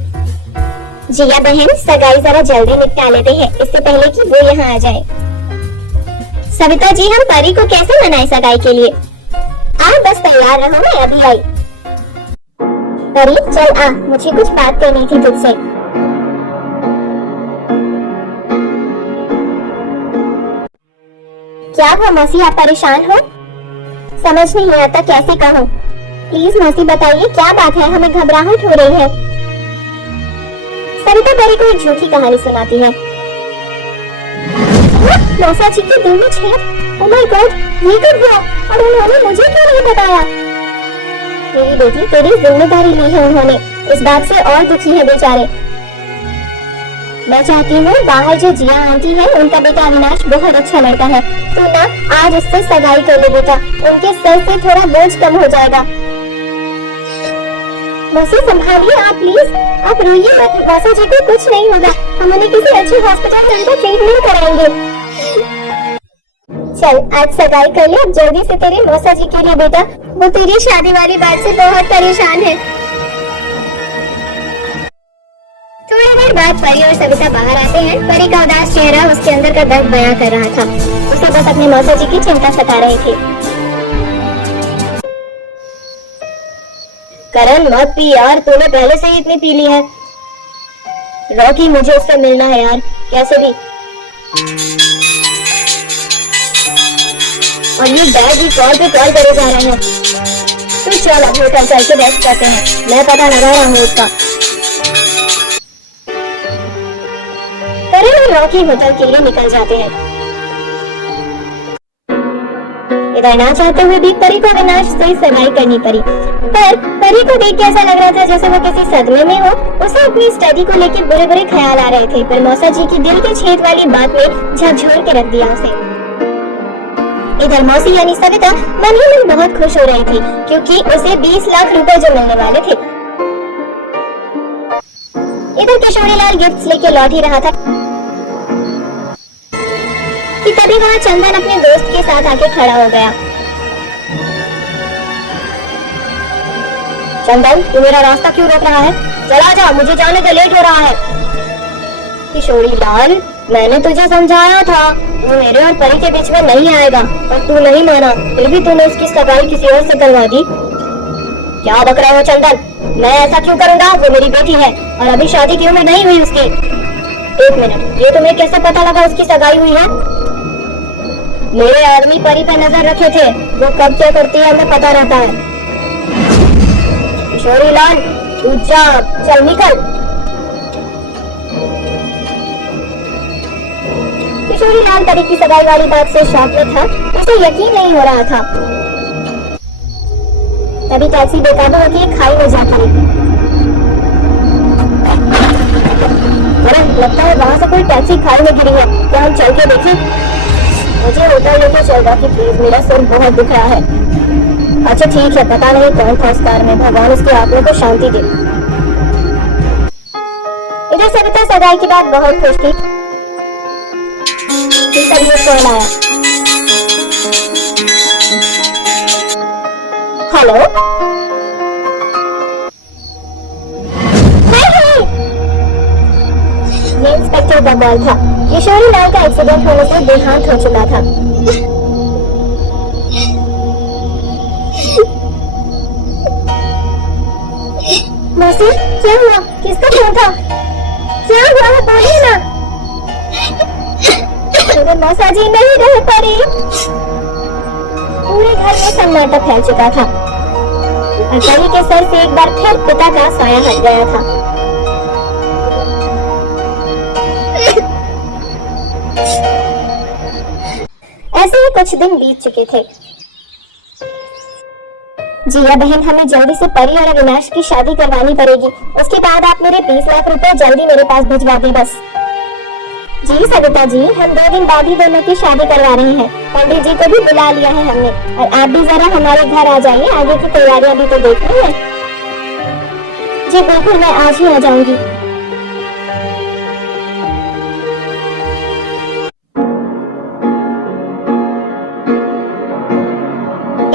जिया बहन, सगाई जरा जल्दी निपटा लेते हैं, इससे पहले कि वो यहाँ आ जाए। सविता जी, हम परी को कैसे मनाएं सगाई के लिए? आ बस तैयार रहो, मैं अभी आई। परी चल आ, मुझे कुछ बात करनी थी तुझसे। क्या हुआ मौसी, आप परेशान हो? समझ नहीं आता कैसे कहूँ। प्लीज मौसी बताइए क्या बात है, हमें घबराहट हो रही है। सविता परी को एक झूठी कहानी सुनाती है। मौसा जी के दिल में छेद। ओह माय गॉड, ये कब हुआ और उन्होंने मुझे क्यों नहीं बताया? मेरी बेटी, तेरी जिम्मेदारी ली है उन्होंने, इस बात से और दुखी है बेचारे। मैं चाहती हूँ बाहर जो जिया आंटी है उनका बेटा अविनाश बहुत अच्छा लड़का है, तो ना आज उससे सगाई कर ले बेटा, उनके सर से थोड़ा बोझ कम हो जाएगा। मौसी संभालिए आप प्लीज, आप रोइए मत, मौसा जी को कुछ नहीं होगा, हम उन्हें किसी अच्छे हॉस्पिटल में उनका ट्रीटमेंट कराएंगे। चल आज सगाई कर ले, अब जल्दी से तेरे मौसा जी के लिए बेटा, वो तेरी शादी वाली बात से बहुत परेशान है। थोड़ी देर बाद परी और सविता बाहर आते हैं। परी का उदास चेहरा उसके अंदर का दर्द बयां कर रहा था, उसे बस अपने मौसा जी की चिंता सता रही थी। करण मत पी यार, तूने पहले से ही इतनी पी ली है। रॉकी मुझे उससे मिलना है यार, कैसे भी। और ये डैड भी कॉल पे कॉल करे जा रहे हैं। तू चल अब होटल चल के रेस्ट करते हैं, मैं पता लगा रहा हूँ उसका। करण और रॉकी होटल के लिए निकल जाते हैं। इधर ना चाहते हुए भी परी को अविनाश से सगाई करनी पड़ी, पर परी को देख के ऐसा लग रहा था जैसे वो किसी सदमे में हो। उसे अपनी स्टडी को लेकर बुरे बुरे ख्याल आ रहे थे, पर मौसा जी की दिल के छेद वाली बात में झकझोर के रख दिया उसे। इधर मौसी यानी सविता मन ही मन बहुत खुश हो रही थी, क्योंकि उसे 20 लाख रुपए जो मिलने वाले थे। इधर किशोरीलाल गिफ्ट्स लेके लौट ही रहा था कि तभी वहाँ चंदन अपने दोस्त के साथ आके खड़ा हो गया। चंदन, तू मेरा रास्ता क्यों रोक रहा है? चला जा, मुझे जाने का लेट हो रहा है। किशोरीलाल, मैंने तुझे समझाया था वो मेरे और परी के बीच में नहीं आएगा, पर तू नहीं माना, फिर भी तूने उसकी सगाई किसी और से करवा दी। क्या बक रहा हो चंदन? मैं ऐसा क्यों करूंगा? वो मेरी बेटी है और अभी शादी की उम्र नहीं हुई उसकी। एक मिनट, ये तुम्हें कैसे पता लगा उसकी सगाई हुई है? मेरे आदमी परी पे नजर रखे थे, वो कब क्या करती है हमें पता रहता है। किशोरीलाल, तू जा, चल निकल। किशोरीलाल परी की सगाई वाली बात से शॉक में था, उसे यकीन नहीं हो रहा था। तभी टैक्सी बेकाबू होकर एक खाई में जा पड़ी। लगता है वहाँ से कोई टैक्सी खाई में गिरी है, क्या हम चल के देखें? मुझे होटल लेके चल रहा कि प्लीज, मेरा सिर बहुत दुख रहा है। अच्छा ठीक है, पता नहीं कौन था उस कार में, भगवान उसके आत्मा को शांति दे। इधर सविता सगाई की बात बहुत खुश थी। तभी कॉल आया। हेलो, ये इंस्पेक्टर का कॉल था। किशोरीलाल का एक्सीडेंट होने से देहांत हो चुका था। मौसी, क्या हुआ? किसका फोन था? क्या हुआ है, बोलिए ना। मेरे मौसा जी नहीं रह पड़ी। पूरे घर में सन्नाटा फैल चुका था और परी के सर से एक बार फिर पिता का साया हट गया था। ऐसे ही कुछ दिन बीत चुके थे। जिया बहन, हमें जल्दी से परी और अविनाश की शादी करवानी पड़ेगी। उसके बाद आप मेरे 20 लाख रुपए जल्दी मेरे पास भिजवा दें बस। जी सविता जी, हम 2 दिन बाद ही दोनों की शादी करवा रहे हैं। पंडित जी को भी बुला लिया है हमने, और आप भी जरा हमारे घर आ जाइए, आगे की तैयारियां भी तो देखनी है। जी बिल्कुल, मैं आज ही आ जाऊंगी।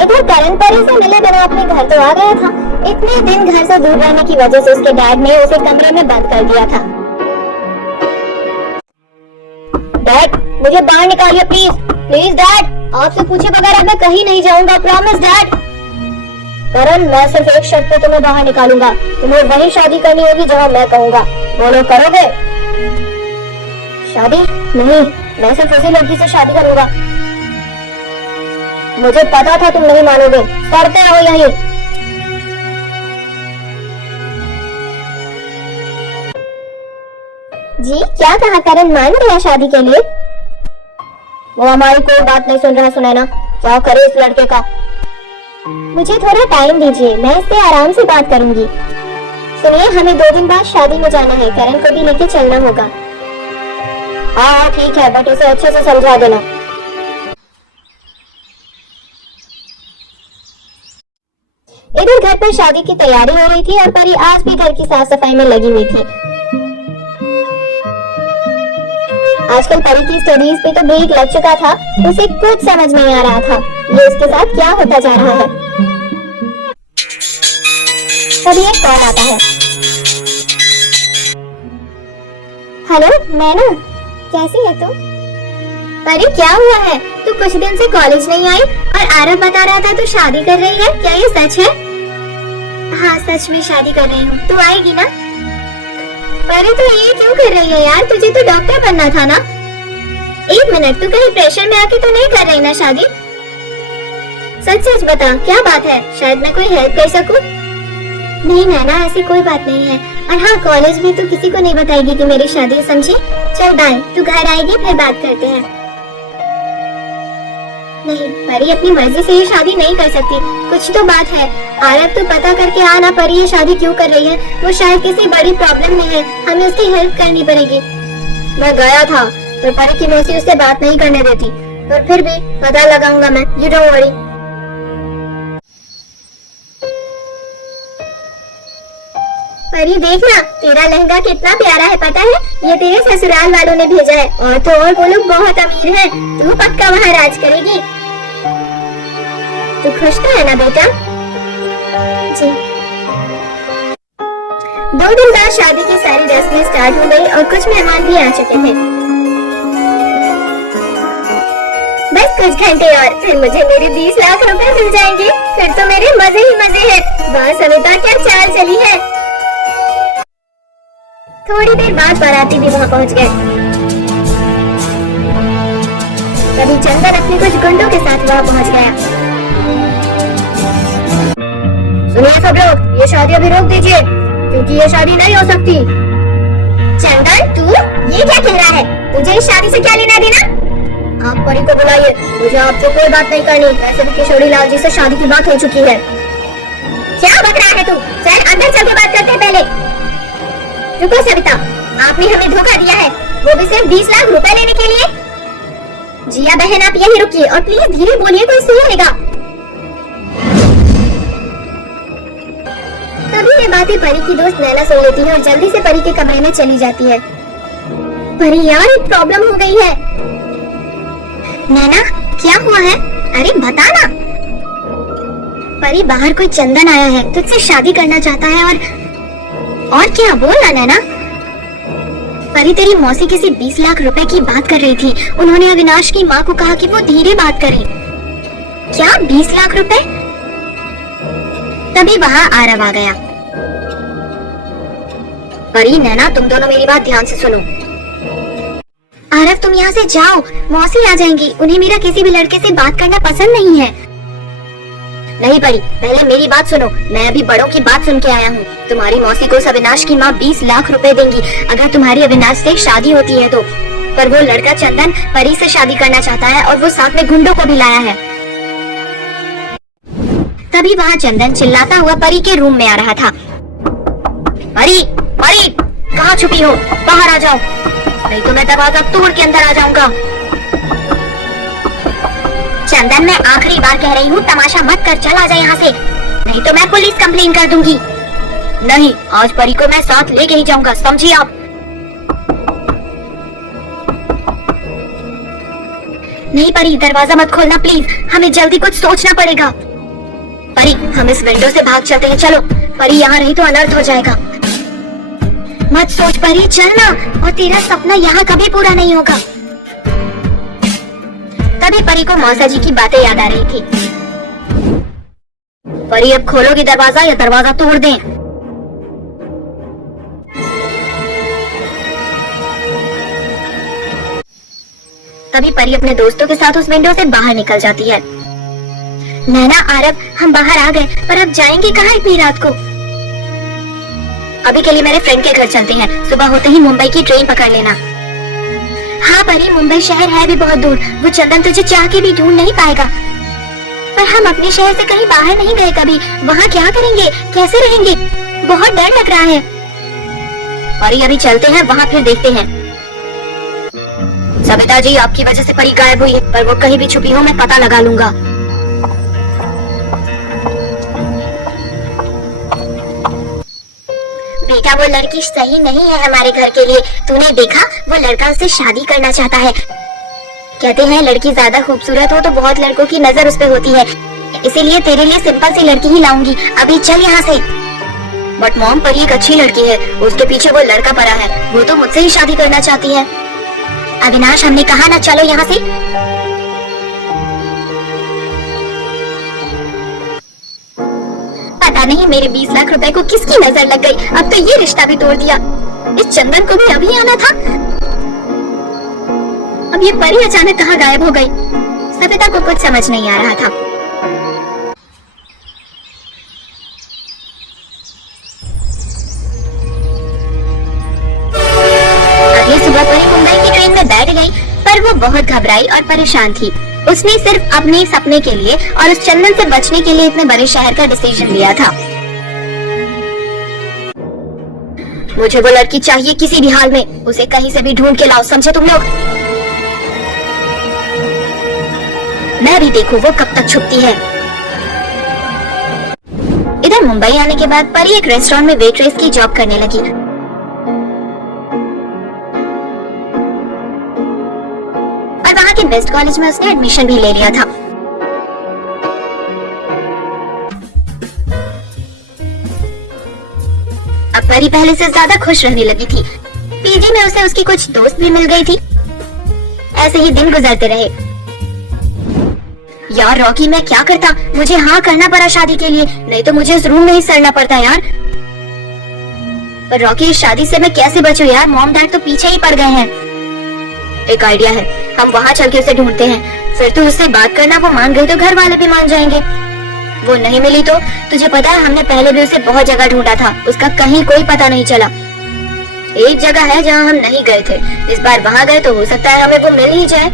इधर करण परी से मिले बिना अपने घर तो आ गया था। इतने दिन घर से दूर रहने की वजह से उसके डैड ने उसे कमरे में बंद कर दिया था। डैड, मुझे बाहर निकालिए प्लीज, प्लीज डैड, आपसे पूछे बगैर अब मैं कहीं नहीं जाऊंगा, प्रॉमिस डैड। करण, मैं सिर्फ एक शर्त पे तुम्हें बाहर निकालूंगा, तुम्हें वही शादी करनी होगी जहाँ मैं कहूँगा। बोलो, करोगे? शादी? नहीं, मैं सिर्फ उसी लड़की से शादी करूंगा। मुझे पता था तुम नहीं मानोगे, करते रहो यही। जी क्या कहा करण, मान गया शादी के लिए? वो हमारी कोई बात नहीं सुन रहा सुनैना, क्या करे इस लड़के का। मुझे थोड़ा टाइम दीजिए, मैं इससे आराम से बात करूंगी। सुनिए, हमें 2 दिन बाद शादी में जाना है, करण को भी लेके चलना होगा। हाँ ठीक है, बट उसे अच्छे से समझा देना। इधर घर पर शादी की तैयारी हो रही थी और परी आज भी घर की साफ सफाई में लगी हुई थी। आजकल परी की स्टडीज पे तो ब्रेक लग चुका था, उसे कुछ समझ नहीं आ रहा था ये उसके साथ क्या होता जा रहा है। तभी एक कॉल आता है। हेलो नैना, कैसी है तू? परी क्या हुआ है? तू कुछ दिन से कॉलेज नहीं आई और आरव बता रहा था तू शादी कर रही है, क्या ये सच है? हाँ सच में शादी कर रही हूँ, तू आएगी ना? परी तू ये क्यों कर रही है यार, तुझे तो डॉक्टर बनना था ना। एक मिनट, तू कहीं प्रेशर में आके तो नहीं कर रही ना शादी? सच सच बता, क्या बात है? शायद मैं कोई हेल्प कर सकूं। नहीं नैना, ऐसी कोई बात नहीं है। और हाँ, कॉलेज में तू किसी को नहीं बताएगी कि मेरी शादी है, समझी? चल बाय, तू घर आएगी फिर बात करते हैं। नहीं, परी अपनी मर्जी से ये शादी नहीं कर सकती, कुछ तो बात है। आरव तू पता करके आना, परी ये शादी क्यों कर रही है। वो शायद किसी बड़ी प्रॉब्लम में है, हमें उसकी हेल्प करनी पड़ेगी। मैं गया था पर परी की मौसी उससे बात नहीं करने देती, पर फिर भी पता लगाऊंगा मैं, यू डोंट वरी। परी देखना, तेरा लहंगा कितना प्यारा है पता है? ये तेरे ससुराल वालों ने भेजा है, और तो और वो लोग बहुत अमीर हैं। तू पक्का वहाँ राज करेगी। तू खुश तो है ना बेटा? जी। 2 दिन बाद शादी की सारी रस्में स्टार्ट हो गई और कुछ मेहमान भी आ चुके थे। बस कुछ घंटे और फिर मुझे मेरे 20 लाख रुपए मिल जाएंगे। फिर तो मेरे मजे ही मजे हैं। वाह सविता, क्या चाल चली है। थोड़ी देर बाद बाराती भी वहाँ पहुँच गए। तभी चंदन अपने कुछ गुंडों के साथ वहाँ पहुँच गया। सुनिए सब लोग, ये शादी अभी रोक दीजिए, क्योंकि ये शादी नहीं हो सकती। चंदन, तू ये क्या कह रहा है? तुझे इस शादी से क्या लेना देना? आप परी को बुलाइए, मुझे आपसे कोई बात नहीं करनी। वैसे भी किशोरी लाल जी से शादी की बात हो चुकी है। क्या बक रहा है तू? चल अंदर चल के बात करते हैं पहले। रुको सविता, आपने हमें धोखा दिया है, वो भी सिर्फ 20 लाख रुपए लेने के लिए। जिया बहन, आप यहीं रुकिए और प्लीज धीरे बोलिए, कोई सुन लेगा। तभी ये बातें परी की दोस्त नैना सुन लेती है और जल्दी से परी के कमरे में चली जाती है। परी यार, एक प्रॉब्लम हो गई है। नैना, क्या हुआ है? अरे बता ना। परी, बाहर कोई चंदन आया है, तुझसे शादी करना चाहता है। और क्या? बोल ना नैना। परी, तेरी मौसी किसी 20 लाख रुपए की बात कर रही थी। उन्होंने अविनाश की माँ को कहा कि वो धीरे बात करे। क्या 20 लाख रुपए? तभी वहाँ आरव आ गया। परी, नैना, तुम दोनों मेरी बात ध्यान से सुनो। आरव, तुम यहाँ से जाओ, मौसी आ जाएंगी। उन्हें मेरा किसी भी लड़के से बात करना पसंद नहीं है। नहीं परी, पहले मेरी बात सुनो। मैं अभी बड़ों की बात सुन के आया हूँ। तुम्हारी मौसी को अविनाश की माँ 20 लाख रुपए देंगी अगर तुम्हारी अविनाश से शादी होती है तो। पर वो लड़का चंदन परी से शादी करना चाहता है और वो साथ में गुंडों को भी लाया है। तभी वहाँ चंदन चिल्लाता हुआ परी के रूम में आ रहा था। परी, परी, कहाँ छुपी हो? बाहर आ जाओ, नहीं तो मैं दरवाजा तोड़ के अंदर आ जाऊंगा। चंदन, मैं आखिरी बार कह रही हूँ, तमाशा मत कर, चला जा यहाँ से, नहीं तो मैं पुलिस कंप्लेन कर दूंगी। नहीं, आज परी को मैं साथ लेके ही जाऊंगा, समझी आप? नहीं परी, दरवाजा मत खोलना प्लीज, हमें जल्दी कुछ सोचना पड़ेगा। परी, हम इस विंडो से भाग चलते हैं, चलो। परी, यहाँ रही तो अनर्थ हो जाएगा। मत सोच परी, चल ना, और तेरा सपना यहाँ कभी पूरा नहीं होगा। तभी परी को मौसा जी की बातें याद आ रही थी। परी, अब खोलोगी दरवाजा या दरवाजा तोड़ दें? तभी परी अपने दोस्तों के साथ उस विंडो से बाहर निकल जाती है। नैना, आरव, हम बाहर आ गए, पर अब जाएंगे कहाँ इतनी रात को? अभी के लिए मेरे फ्रेंड के घर चलते हैं, सुबह होते ही मुंबई की ट्रेन पकड़ लेना। हाँ परी, मुंबई शहर है भी बहुत दूर, वो चंदन तुझे चाह के भी ढूंढ नहीं पाएगा। पर हम अपने शहर से कहीं बाहर नहीं गए कभी, वहाँ क्या करेंगे, कैसे रहेंगे? बहुत डर लग रहा है। परी, अभी चलते हैं, वहाँ फिर देखते हैं। सविता जी, आपकी वजह से परी गायब हुई है, पर वो कहीं भी छुपी हो मैं पता लगा लूंगा। बेटा, वो लड़की सही नहीं है हमारे घर के लिए। तूने देखा, वो लड़का उससे शादी करना चाहता है। कहते हैं लड़की ज्यादा खूबसूरत हो तो बहुत लड़कों की नजर उस पे होती है, इसीलिए तेरे लिए सिंपल सी लड़की ही लाऊंगी। अभी चल यहाँ से। बट मॉम, परी एक अच्छी लड़की है, उसके पीछे वो लड़का पड़ा है, वो तो मुझसे ही शादी करना चाहती है। अविनाश, हमने कहा ना चलो यहाँ से। पता नहीं मेरे 20 लाख रुपए को किसकी नजर लग गई, अब तो ये रिश्ता भी तोड़ दिया। इस चंदन को भी अभी आना था। अब ये परी अचानक कहाँ गायब हो गई? सविता को कुछ समझ नहीं आ रहा था। अगली सुबह परी मुंबई की ट्रेन में बैठ गई, पर वो बहुत घबराई और परेशान थी। उसने सिर्फ अपने सपने के लिए और उस चंदन से बचने के लिए इतने बड़े शहर का डिसीजन लिया था। मुझे वो लड़की चाहिए किसी भी हाल में, उसे कहीं से भी ढूंढ के लाओ, समझे तुम लोग? मैं भी देखूं वो कब तक छुपती है। इधर मुंबई आने के बाद परी एक रेस्टोरेंट में वेट्रेस की जॉब करने लगी। और वहाँ के बेस्ट कॉलेज में उसने एडमिशन भी ले लिया था। अब परी पहले से ज्यादा खुश रहने लगी थी। पीजी में उसे उसकी कुछ दोस्त भी मिल गई थी। ऐसे ही दिन गुजरते रहे। यार रॉकी, मैं क्या करता, मुझे हाँ करना पड़ा शादी के लिए, नहीं तो मुझे इस रूम में ही सड़ना पड़ता यार। पर रॉकी, इस शादी से मैं कैसे बचूं यार? मॉम डैड तो पीछे ही पड़ गए हैं। एक आइडिया है, हम वहाँ चल के उसे ढूंढते हैं, फिर तो उससे बात करना, वो मान गई तो घर वाले भी मान जाएंगे। वो नहीं मिली तो तुझे पता है हमने पहले भी उसे बहुत जगह ढूंढा था, उसका कहीं कोई पता नहीं चला। एक जगह है जहाँ हम नहीं गए थे, इस बार वहाँ गए तो हो सकता है हमें वो मिल ही जाए।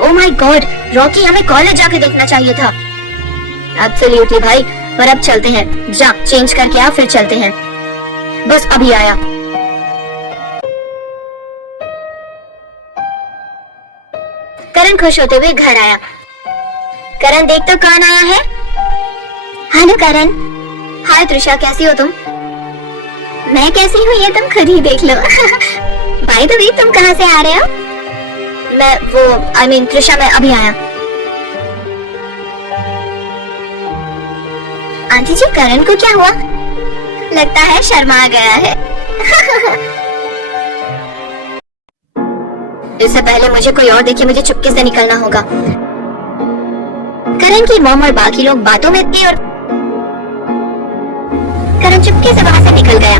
ओह माय गॉड रॉकी, हमें कॉलेज जाके देखना चाहिए था। एब्सोल्युटली भाई, पर अब चलते हैं। जा चेंज करके आ, फिर चलते हैं। बस अभी आया। करण खुश होते हुए घर आया। करण देख तो कौन आया है। हेलो करण। हाय त्रिशा, कैसी हो तुम? मैं कैसी हूँ ये तुम खुद ही देख लो। भाई तो भी तुम कहाँ से आ रहे हो? मैं त्रिशा, मैं अभी आया। आंटी जी, करण को क्या हुआ? लगता है शर्मा गया है। इससे पहले मुझे कोई और देखे, मुझे चुपके से निकलना होगा। करण की मॉम और बाकी लोग बातों में थे और करण चुपके से वहां से निकल गया।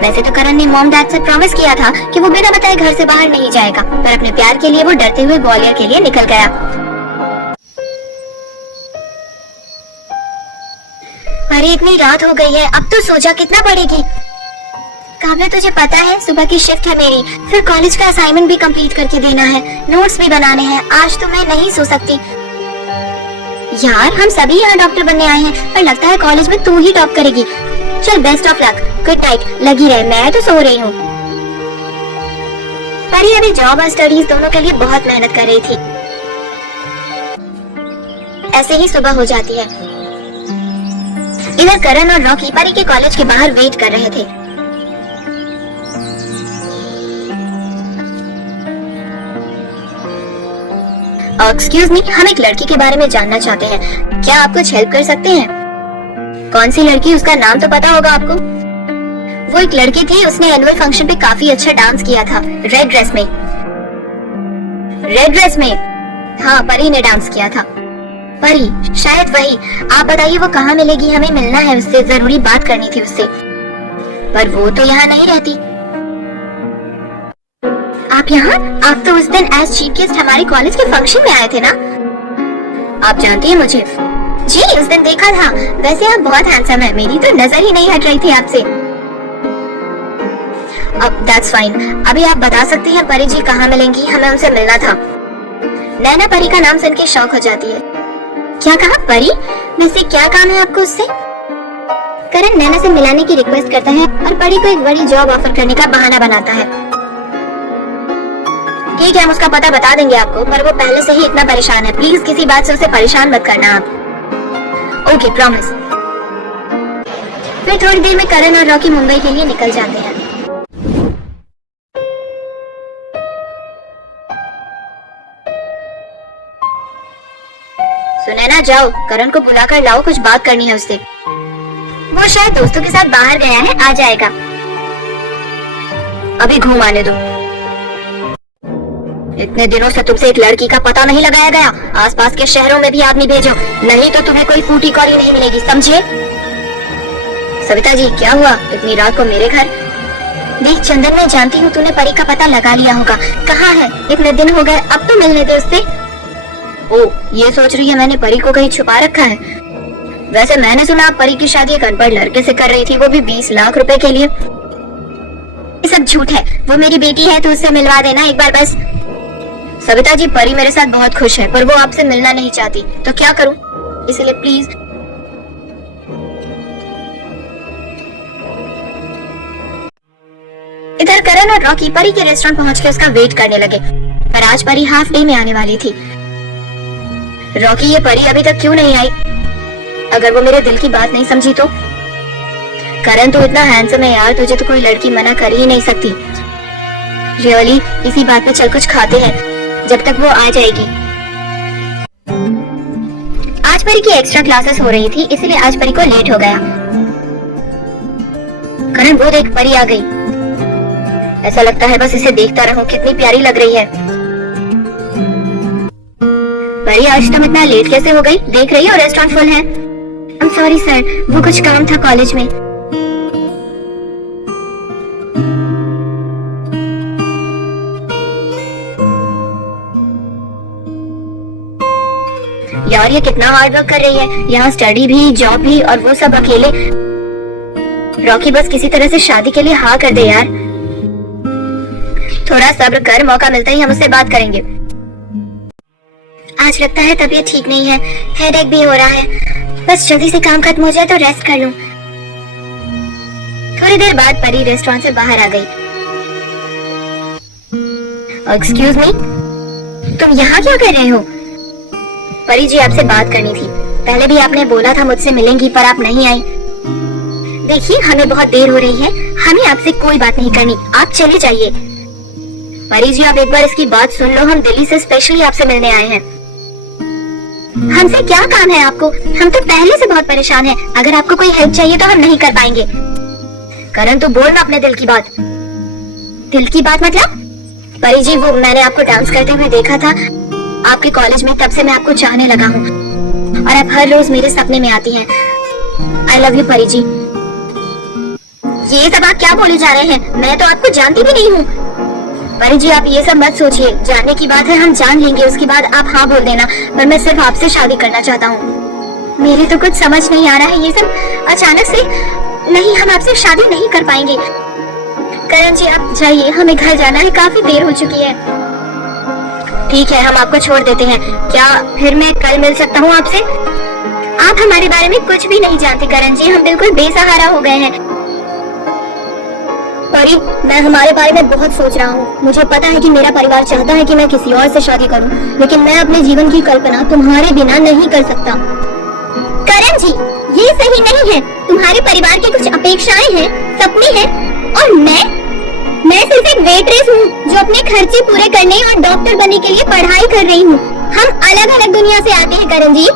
वैसे तो करण ने मॉम डैड से प्रॉमिस किया था कि वो बिना बताए घर से बाहर नहीं जाएगा, पर अपने प्यार के लिए वो डरते हुए ग्वालियर के लिए निकल गया। अरे इतनी रात हो गई है, अब तो सो जा, कितना पढ़ेगी? काव्या, तुझे पता है सुबह की शिफ्ट है मेरी, फिर कॉलेज का असाइनमेंट भी कंप्लीट करके देना है, नोट्स भी बनाने हैं। आज तो मैं नहीं सो सकती। यार हम सभी यहाँ डॉक्टर बनने आए हैं, पर लगता है कॉलेज में तू ही टॉप करेगी। चल best of luck, good night, लगी रहे, मैं तो सो रही हूँ। परी अभी जॉब और स्टडीज दोनों के लिए बहुत मेहनत कर रही थी। ऐसे ही सुबह हो जाती है। इधर करण और रॉकी परी के कॉलेज के बाहर वेट कर रहे थे। एक्सक्यूज मी, हम एक लड़की के बारे में जानना चाहते हैं, क्या आप कुछ हेल्प कर सकते हैं? कौन सी लड़की? उसका नाम तो पता होगा आपको। वो एक लड़की थी, उसने एनुअल फंक्शन पे काफी अच्छा डांस किया था, रेड ड्रेस में। रेड ड्रेस में? हाँ, परी ने डांस किया था। परी, शायद वही। आप बताइए वो कहाँ मिलेगी? हमें मिलना है उससे, जरूरी बात करनी थी उससे। पर वो तो यहाँ नहीं रहती। आप यहाँ? आप तो उस दिन एज चीफ गेस्ट हमारे कॉलेज के फंक्शन में आए थे ना? आप जानती हैं मुझे? जी, उस दिन देखा था। वैसे आप बहुत हैंडसम है, मेरी तो नजर ही नहीं हट रही थी आपसे। अब दैट्स फाइन। अभी आप बता सकती हैं परी जी कहाँ मिलेंगी? हमें उनसे मिलना था। नैना परी का नाम सुन के शौक हो जाती है। क्या कहा? परी? वैसे क्या काम है आपको उससे? करण नैना से मिलाने की रिक्वेस्ट करता है और परी को एक बड़ी जॉब ऑफर करने का बहाना बनाता है। ठीक है, हम उसका पता बता देंगे आपको, पर वो पहले से ही इतना परेशान है, प्लीज किसी बात से उसे परेशान मत करना आप। Okay, promise. फिर थोड़ी देर में करण और रॉकी मुंबई के लिए निकल जाते हैं। सुनैना, जाओ करण को बुलाकर लाओ, कुछ बात करनी है उससे। वो शायद दोस्तों के साथ बाहर गया है, आ जाएगा। अभी घूम आने दो। इतने दिनों से तुमसे एक लड़की का पता नहीं लगाया गया। आसपास के शहरों में भी आदमी भेजो, नहीं तो तुम्हें कोई फूटी कौड़ी नहीं मिलेगी, समझे? सविता जी, क्या हुआ इतनी रात को मेरे घर? देख चंदन, मैं जानती हूँ तूने परी का पता लगा लिया होगा। कहाँ है? इतने दिन हो गए, अब तो मिलने दे उससे। ओ, ये सोच रही है मैंने परी को कहीं छुपा रखा है। वैसे मैंने सुना आप परी की शादी एक अनपढ़ लड़के से कर रही थी, वो भी 20 लाख रुपए के लिए। ये सब झूठ है, वो मेरी बेटी है तो उससे मिलवा देना एक बार बस। सविता जी, परी मेरे साथ बहुत खुश है, पर वो आपसे मिलना नहीं चाहती, तो क्या करूं? इसलिए प्लीज। इधर करण और रॉकी परी के रेस्टोरेंट पहुंच के उसका वेट करने लगे, पर आज परी हाफ डे में आने वाली थी। रॉकी, ये परी अभी तक क्यों नहीं आई? अगर वो मेरे दिल की बात नहीं समझी तो? करण, तू इतना हैंडसम है यार, तुझे तो कोई लड़की मना कर ही नहीं सकती। रियली, इसी बात पे चल कुछ खाते हैं जब तक वो आ जाएगी। आज परी की एक्स्ट्रा क्लासेस हो रही थी, इसलिए आज परी को लेट हो गया। करण, वो देख, परी आ गई। ऐसा लगता है बस इसे देखता रहूं, कितनी प्यारी लग रही है। परी, आज तुम इतना लेट कैसे हो गई? देख रही हो रेस्टोरेंट फुल है। आई एम सॉरी सर, वो कुछ काम था कॉलेज में। यार, ये कितना हार्ड वर्क कर रही है, यहाँ स्टडी भी, जॉब भी, और वो सब अकेले। रॉकी, बस किसी तरह से शादी के लिए हाँ कर दे यार। थोड़ा सब्र कर, मौका मिलता ही हम उससे बात करेंगे। आज लगता है तबीयत ठीक नहीं है, हेडेक भी हो रहा है। बस जल्दी से काम खत्म हो जाए तो रेस्ट कर लूं। थोड़ी देर बाद परी रेस्टोरेंट से बाहर आ गई। एक्सक्यूज मी, तुम यहाँ क्या कर रहे हो? परी जी, आपसे बात करनी थी। पहले भी आपने बोला था मुझसे मिलेंगी, पर आप नहीं आई। देखिए, हमें बहुत देर हो रही है, हमें आपसे कोई बात नहीं करनी, आप चले जाइए। परी जी, आप एक बार इसकी बात सुन लो, हम दिल्ली से स्पेशली आपसे मिलने आए हैं। हमसे क्या काम है आपको? हम तो पहले से बहुत परेशान हैं। अगर आपको कोई हेल्प चाहिए तो हम नहीं कर पाएंगे। करण, तू बोल ना अपने दिल की बात। दिल की बात मतलब? परी जी, वो मैंने आपको डांस करते हुए देखा था आपके कॉलेज में, तब से मैं आपको चाहने लगा हूँ और आप हर रोज मेरे सपने में आती हैं। आई लव यू परी जी। ये सब आप क्या बोले जा रहे हैं? मैं तो आपको जानती भी नहीं हूँ। परी जी, आप ये सब मत सोचिए, जानने की बात है, हम जान लेंगे, उसके बाद आप हाँ बोल देना, पर मैं सिर्फ आपसे शादी करना चाहता हूँ। मेरे तो कुछ समझ नहीं आ रहा है, ये सब अचानक से। नहीं, हम आपसे शादी नहीं कर पाएंगे। करण जी, आप जाइए, हमें घर जाना है, काफी देर हो चुकी है। ठीक है, हम आपको छोड़ देते हैं। क्या फिर मैं कल मिल सकता हूँ आपसे? आप हमारे बारे में कुछ भी नहीं जानते करण जी, हम बिल्कुल बेसहारा हो गए हैं। परी, मैं हमारे बारे में बहुत सोच रहा हूँ। मुझे पता है कि मेरा परिवार चाहता है कि मैं किसी और से शादी करूँ, लेकिन मैं अपने जीवन की कल्पना तुम्हारे बिना नहीं कर सकता। करण जी, ये सही नहीं है। तुम्हारे परिवार की कुछ अपेक्षाएं हैं, सपने हैं, और मैं सिर्फ एक वेट्रेस हूँ जो अपने खर्चे पूरे करने और डॉक्टर बनने के लिए पढ़ाई कर रही हूँ। हम अलग अलग दुनिया से आते हैं करण जी।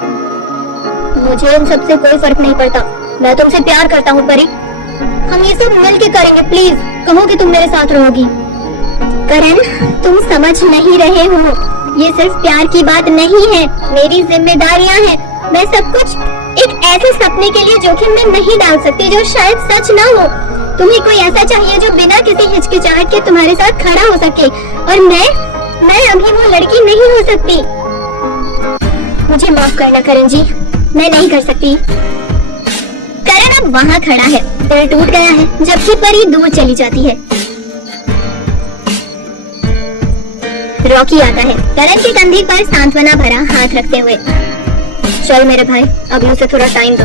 मुझे उन सबसे कोई फर्क नहीं पड़ता, मैं तुमसे प्यार करता हूँ परी। हम ये सब मिल के करेंगे, प्लीज कहो कि तुम मेरे साथ रहोगी। करण, तुम समझ नहीं रहे हो, ये सिर्फ प्यार की बात नहीं है, मेरी जिम्मेदारियां हैं। मैं सब कुछ एक ऐसे सपने के लिए जोखिम में नहीं डाल सकती जो शायद सच ना हो। तुम्हें कोई ऐसा चाहिए जो बिना किसी हिचकिचाहट के तुम्हारे साथ खड़ा हो सके, और मैं अभी वो लड़की नहीं हो सकती। मुझे माफ करना करण जी, मैं नहीं कर सकती। करण अब वहाँ खड़ा है, दिल टूट गया है, जबकि परी दूर चली जाती है। रॉकी आता है करण के कंधे पर सांत्वना भरा हाथ रखते हुए। चल मेरे भाई, अभी उसे थोड़ा टाइम दो।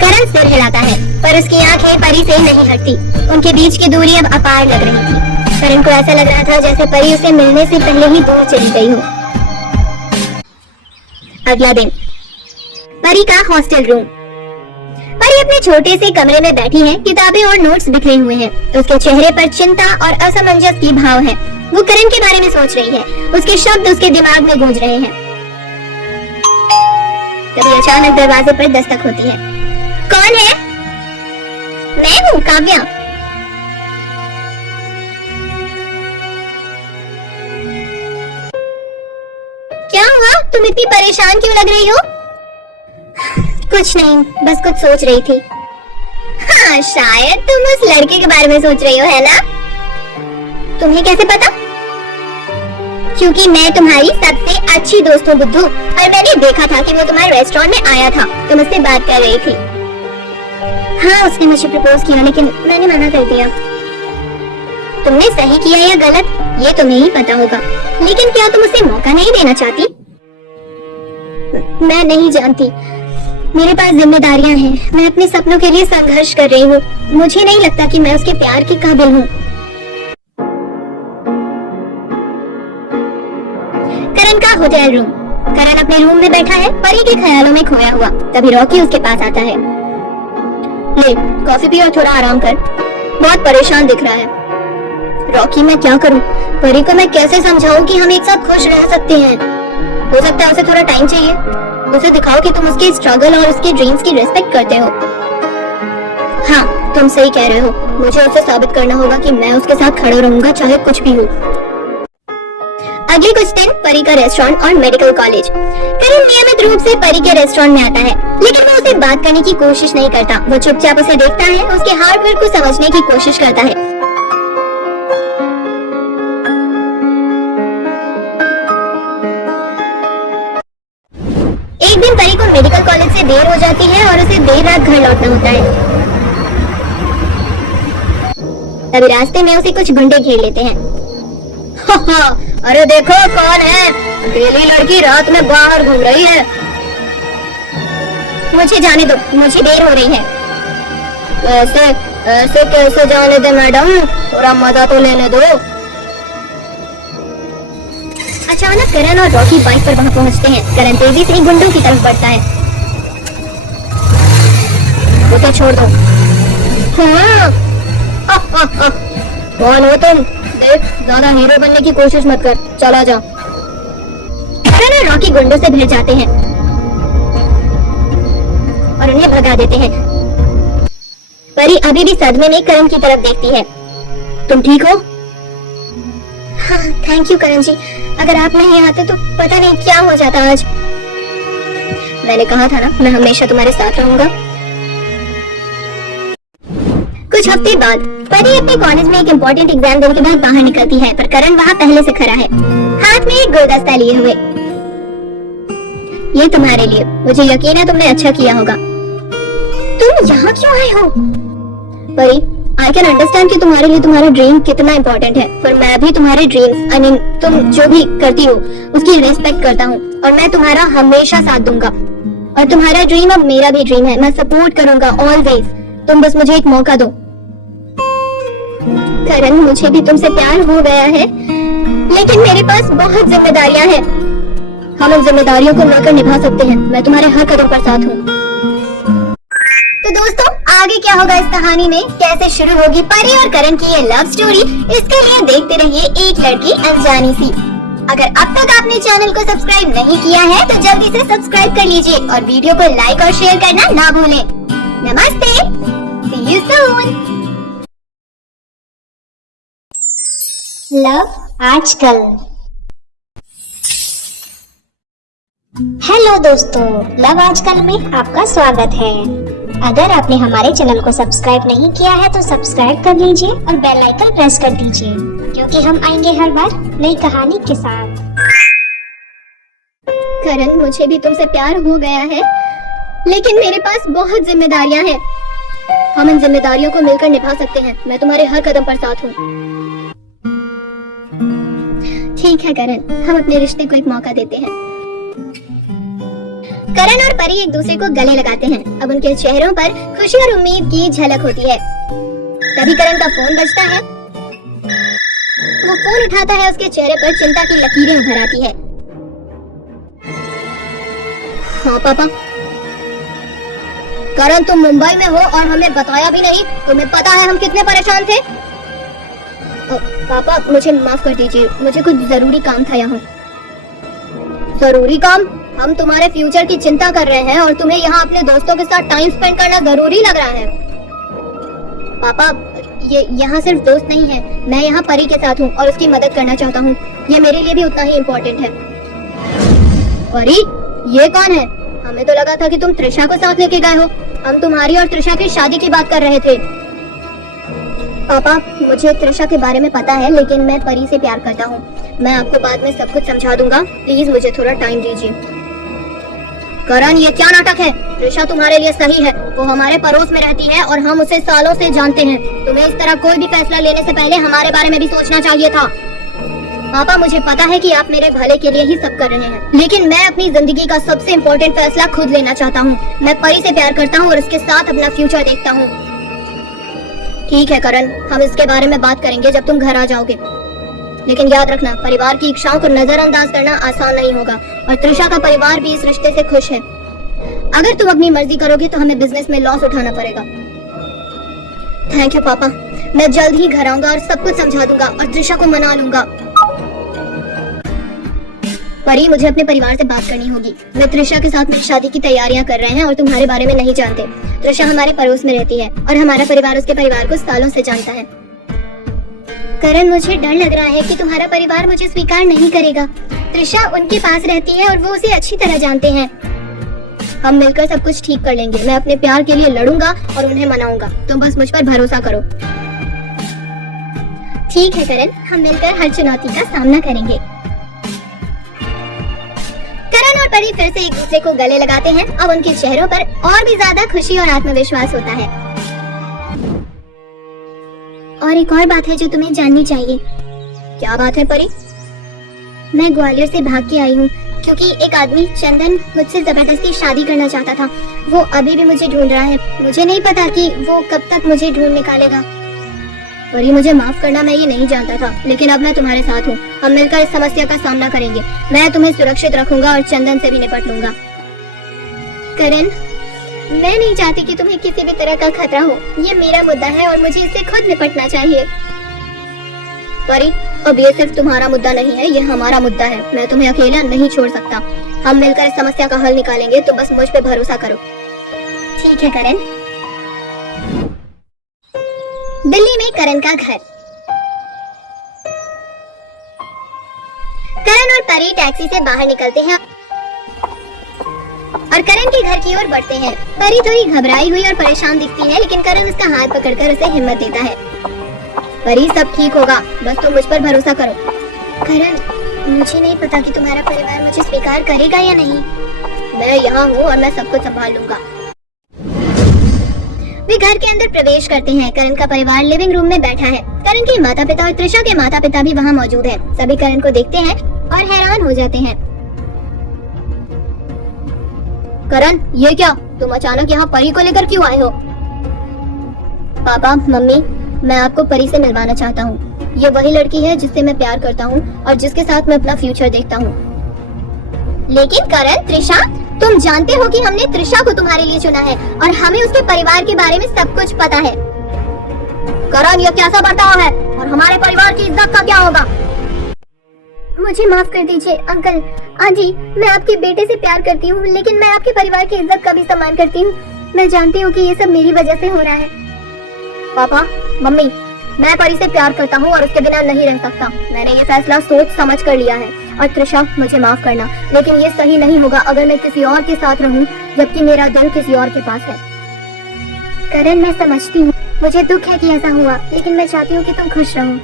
करण सिर हिलाता है, पर उसकी आंखें परी से नहीं हटती। उनके बीच की दूरी अब अपार लग रही थी। करण को ऐसा लग रहा था जैसे परी उसे मिलने से पहले ही दूर चली गई हो। अगला दिन, परी का हॉस्टल रूम। परी अपने छोटे से कमरे में बैठी है, किताबें और नोट्स बिखरे हुए हैं। उसके चेहरे पर चिंता और असमंजस की भाव है। वो करण के बारे में सोच रही है, उसके शब्द उसके दिमाग में गूंज रहे हैं। तभी अचानक दरवाजे पर दस्तक होती है। कौन है? मैं हूँ, काव्या। क्या हुआ? तुम इतनी परेशान क्यों लग रही हो? कुछ नहीं, बस कुछ सोच रही थी। हाँ, शायद तुम उस लड़के के बारे में सोच रही हो, है ना? तुम्हें कैसे पता? क्योंकि मैं तुम्हारी सबसे अच्छी दोस्त हूँ बुद्धू, और मैंने देखा था कि वो तुम्हारे रेस्टोरेंट में आया था, तुम उससे बात कर रही थी। हाँ, उसने मुझे प्रपोज किया लेकिन मैंने मना कर दिया। तुमने सही किया या गलत ये तुम्हें ही पता होगा, लेकिन क्या तुम उसे मौका नहीं देना चाहती? मैं नहीं जानती, मेरे पास जिम्मेदारियां हैं, मैं अपने सपनों के लिए संघर्ष कर रही हूँ। मुझे नहीं लगता कि मैं उसके प्यार के काबिल हूँ। करण का होटल रूम। करण अपने रूम में बैठा है, परी के ख्यालों में खोया हुआ। तभी रॉकी उसके पास आता है। ले, कॉफी पी और थोड़ा आराम कर, बहुत परेशान दिख रहा है। रॉकी, मैं क्या करूं? परी को मैं कैसे समझाऊं कि हम एक साथ खुश रह सकते हैं? हो सकता है उसे थोड़ा टाइम चाहिए। उसे दिखाओ कि तुम उसके स्ट्रगल और उसके ड्रीम्स की रिस्पेक्ट करते हो। हाँ, तुम सही कह रहे हो, मुझे उसे साबित करना होगा कि मैं उसके साथ खड़ा रहूंगा चाहे कुछ भी हो। अगले कुछ दिन परी का रेस्टोरेंट और मेडिकल कॉलेज। करण नियमित रूप से परी के रेस्टोरेंट में आता है, लेकिन वो उसे बात करने की कोशिश नहीं करता। वो चुपचाप उसे देखता है, उसके हार्ड वर्क को समझने की कोशिश करता है। एक दिन परी को मेडिकल कॉलेज से देर हो जाती है और उसे देर रात घर लौटना होता है। तभी रास्ते में उसे कुछ गुंडे घेर लेते हैं। अरे देखो कौन है, अकेली लड़की रात में बाहर घूम रही है। मुझे जाने दो, मुझे देर हो रही है। ऐसे ऐसे कैसे जाने दे मैडम, थोड़ा मजा तो लेने दो। अचानक करण और रॉकी बाइक पर वहां पहुंचते हैं। करण तेजी से गुंडों की तरफ बढ़ता है। उसे छोड़ दो। हाँ। कौन हो तुम? देख, ज्यादा हीरो बनने की कोशिश मत कर, चला जा। करण और रॉकी गुंडों से भिड़ जाते हैं और उन्हें भगा देते हैं। परी अभी भी सदमे में करण की तरफ देखती है। तुम ठीक हो? हाँ, थैंक यू करण जी, अगर आप नहीं आते तो पता नहीं क्या हो जाता आज। मैंने कहा था ना, मैं हमेशा तुम्हारे साथ रहूंगा। कुछ हफ्ते बाद परी अपने कॉलेज में एक इम्पोर्टेंट एग्जाम देने के बाद बाहर निकलती है, पर करण वहाँ पहले से खड़ा है, हाथ में एक गुलदस्ता लिए हुए। ये तुम्हारे लिए, मुझे यकीन है तुमने अच्छा किया होगा। तुम यहाँ क्यों आए हो? परी, I can understand कि तुम्हारे लिए तुम्हारा ड्रीम कितना इम्पोर्टेंट है, पर मैं भी तुम्हारे ड्रीम्स, I mean, तुम जो भी करती हो उसकी रिस्पेक्ट करता हूँ और मैं तुम्हारा हमेशा साथ दूंगा। और तुम्हारा ड्रीम अब मेरा भी ड्रीम है, मैं सपोर्ट करूंगा ऑलवेज। तुम बस मुझे एक मौका दो। करण, मुझे भी तुमसे प्यार हो गया है, लेकिन मेरे पास बहुत जिम्मेदारियां हैं। हम उन जिम्मेदारियों को मिलकर निभा सकते हैं, मैं तुम्हारे हर कदम पर साथ हूँ। तो दोस्तों, आगे क्या होगा इस कहानी में, कैसे शुरू होगी परी और करण की ये लव स्टोरी, इसके लिए देखते रहिए एक लड़की अनजानी सी। अगर अब तक आपने चैनल को सब्सक्राइब नहीं किया है तो जल्दी से सब्सक्राइब कर लीजिए और वीडियो को लाइक और शेयर करना ना भूलें। नमस्ते, see you soon। लव आजकल। हेलो दोस्तों, लव आजकल में आपका स्वागत है। अगर आपने हमारे चैनल को सब्सक्राइब नहीं किया है तो सब्सक्राइब कर लीजिए और बेल आइकन प्रेस कर दीजिए, क्योंकि हम आएंगे हर बार नई कहानी के साथ। करण, मुझे भी तुमसे प्यार हो गया है, लेकिन मेरे पास बहुत जिम्मेदारियां हैं। हम इन जिम्मेदारियों को मिलकर निभा सकते हैं, मैं तुम्हारे हर कदम पर साथ हूँ। ठीक है करण, हम अपने रिश्ते को एक मौका देते हैं। करण और परी एक दूसरे को गले लगाते हैं। अब उनके चेहरों पर खुशी और उम्मीद की झलक होती है। तभी करण का फोन बजता है। वो फोन उठाता है, उसके चेहरे पर चिंता की लकीरें उभर आती है। हाँ पापा। करण, तुम मुंबई में हो और हमें बताया भी नहीं, तुम्हें पता है हम कितने परेशान थे। पापा, मुझे माफ कर दीजिए, मुझे कुछ जरूरी काम था यहाँ। जरूरी काम? हम तुम्हारे फ्यूचर की चिंता कर रहे हैं और तुम्हें यहाँ अपने दोस्तों के साथ टाइम स्पेंड करना जरूरी लग रहा है। पापा, ये यहाँ सिर्फ दोस्त नहीं है, मैं यहाँ परी के साथ हूँ और उसकी मदद करना चाहता हूँ। ये मेरे लिए भी उतना ही इम्पोर्टेंट है। परी, ये कौन है? हमें तो लगा था कि तुम त्रिशा को साथ लेके गए हो। हम तुम्हारी और त्रिशा की शादी की बात कर रहे थे। पापा, मुझे त्रिशा के बारे में पता है, लेकिन मैं परी से प्यार करता हूँ। मैं आपको बाद में सब कुछ समझा दूंगा। प्लीज मुझे थोड़ा टाइम दीजिए। करण, ये क्या नाटक है? त्रिशा तुम्हारे लिए सही है। वो हमारे पड़ोस में रहती है और हम उसे सालों से जानते हैं। तुम्हें इस तरह कोई भी फैसला लेने से पहले हमारे बारे में भी सोचना चाहिए था। पापा, मुझे पता है कि आप मेरे भले के लिए ही सब कर रहे हैं, लेकिन मैं अपनी जिंदगी का सबसे इम्पोर्टेंट फैसला खुद लेना चाहता हूँ। मैं परी से प्यार करता हूँ और उसके साथ अपना फ्यूचर देखता हूँ। ठीक है करण, हम इसके बारे में बात करेंगे जब तुम घर आ जाओगे। लेकिन याद रखना, परिवार की इच्छाओं को नजरअंदाज करना आसान नहीं होगा और त्रिशा का परिवार भी इस रिश्ते से खुश है। अगर तुम अपनी मर्जी करोगे तो हमें बिजनेस में लॉस उठाना पड़ेगा। थैंक यू पापा, मैं जल्द ही घर आऊंगा और सब कुछ समझा दूंगा और त्रिशा को मना लूंगा। परी, मुझे अपने परिवार से बात करनी होगी। वे त्रिशा के साथ मेरी शादी की तैयारियां कर रहे हैं और तुम्हारे बारे में नहीं जानते। त्रिशा हमारे पड़ोस में रहती है और हमारा परिवार उसके परिवार को सालों से जानता है। करण, मुझे डर लग रहा है कि तुम्हारा परिवार मुझे स्वीकार नहीं करेगा। त्रिशा उनके पास रहती है और वो उसे अच्छी तरह जानते हैं। हम मिलकर सब कुछ ठीक कर लेंगे। मैं अपने प्यार के लिए लड़ूंगा और उन्हें मनाऊंगा। तुम बस मुझ पर भरोसा करो। ठीक है करण, हम मिलकर हर चुनौती का सामना करेंगे। करण और परी फिर से एक दूसरे को गले लगाते हैं। अब उनके चेहरों पर और भी ज्यादा खुशी और आत्मविश्वास होता है। और एक और बात है जो तुम्हें जाननी चाहिए। क्या बात है परी? मैं ग्वालियर से भाग के आई हूँ क्योंकि एक आदमी चंदन मुझसे जबरदस्ती शादी करना चाहता था। वो अभी भी मुझे ढूंढ रहा है। मुझे नहीं पता कि वो कब तक मुझे ढूंढ निकालेगा। परी, मुझे माफ करना, मैं ये नहीं जानता था, लेकिन अब मैं तुम्हारे साथ हूँ। हम मिलकर इस समस्या का सामना करेंगे। मैं तुम्हें सुरक्षित रखूंगा और चंदन से भी निपट लूंगा। करण, मैं नहीं चाहती कि तुम्हें किसी भी तरह का खतरा हो। ये मेरा मुद्दा है और मुझे इससे खुद निपटना चाहिए। परी, अब ये सिर्फ तुम्हारा मुद्दा नहीं है, ये हमारा मुद्दा है। मैं तुम्हें अकेला नहीं छोड़ सकता। हम मिलकर इस समस्या का हल निकालेंगे। तो बस मुझ पे भरोसा करो। ठीक है करण। दिल्ली में करण का घर। करण और परी टैक्सी से बाहर निकलते हैं और करण के घर की ओर बढ़ते हैं। परी थोड़ी घबराई हुई और परेशान दिखती है, लेकिन करण उसका हाथ पकड़कर उसे हिम्मत देता है। परी, सब ठीक होगा, बस तुम मुझ पर भरोसा करो। करण, मुझे नहीं पता कि तुम्हारा परिवार मुझे स्वीकार करेगा या नहीं। मैं यहाँ हूँ और मैं सब कुछ संभाल लूंगा। वे घर के अंदर प्रवेश करते हैं। करण का परिवार लिविंग रूम में बैठा है। करण के माता पिता और त्रिशा के माता पिता भी वहाँ मौजूद हैं। सभी करण को देखते हैं और हैरान हो जाते हैं। करण, ये क्या? तुम अचानक यहाँ परी को लेकर क्यों आए हो? पापा, मम्मी, मैं आपको परी से मिलवाना चाहता हूँ। ये वही लड़की है जिससे मैं प्यार करता हूँ और जिसके साथ मैं अपना फ्यूचर देखता हूँ। लेकिन करण, त्रिशा, तुम जानते हो कि हमने त्रिशा को तुम्हारे लिए चुना है और हमें उसके परिवार के बारे में सब कुछ पता है। करण, ये कैसा बर्ताव है और हमारे परिवार की इज्जत का क्या होगा? मुझे माफ कर दीजिए अंकल, आंटी, मैं आपके बेटे से प्यार करती हूँ, लेकिन मैं आपके परिवार की इज्जत का भी सम्मान करती हूँ। मैं जानती हूँ कि ये सब मेरी वजह से हो रहा है। पापा, मम्मी, मैं परी से प्यार करता हूँ और उसके बिना नहीं रह सकता। मैंने ये फैसला सोच समझ कर लिया है। और त्रिशा, मुझे माफ करना, लेकिन ये सही नहीं होगा अगर मैं किसी और के साथ रहूं, जबकि मेरा दिल किसी और के पास है। करण, मैं समझती हूँ, मुझे दुख है कि ऐसा हुआ, लेकिन मैं चाहती हूँ कि तुम खुश रहो।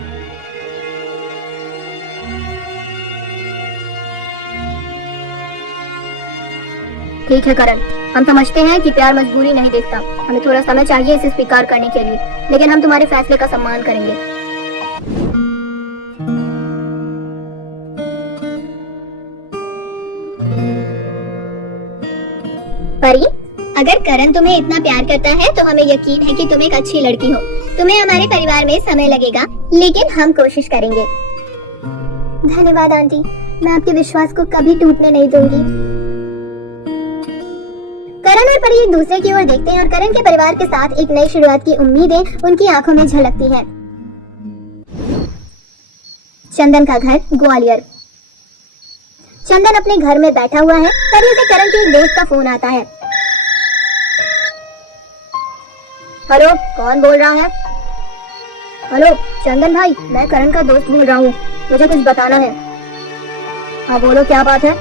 ठीक है करण, हम समझते हैं कि प्यार मजबूरी नहीं देखता। हमें थोड़ा समय चाहिए इसे स्वीकार करने के लिए, लेकिन हम तुम्हारे फैसले का सम्मान करेंगे। परी, अगर करण तुम्हें इतना प्यार करता है तो हमें यकीन है कि तुम एक अच्छी लड़की हो। तुम्हें हमारे परिवार में समय लगेगा, लेकिन हम कोशिश करेंगे। धन्यवाद आंटी, मैं आपके विश्वास को कभी टूटने नहीं दूंगी। करण और परी एक दूसरे की ओर देखते हैं और करण के परिवार के साथ एक नई शुरुआत की उम्मीदें उनकी आंखों में झलकती हैं। चंदन का घर, ग्वालियर। चंदन अपने घर में बैठा हुआ है, तभी उसे करण के एक दोस्त का फोन आता है। हेलो, कौन बोल रहा है? हेलो चंदन भाई, मैं करण का दोस्त बोल रहा हूँ, मुझे कुछ बताना है। हाँ बोलो, क्या बात है?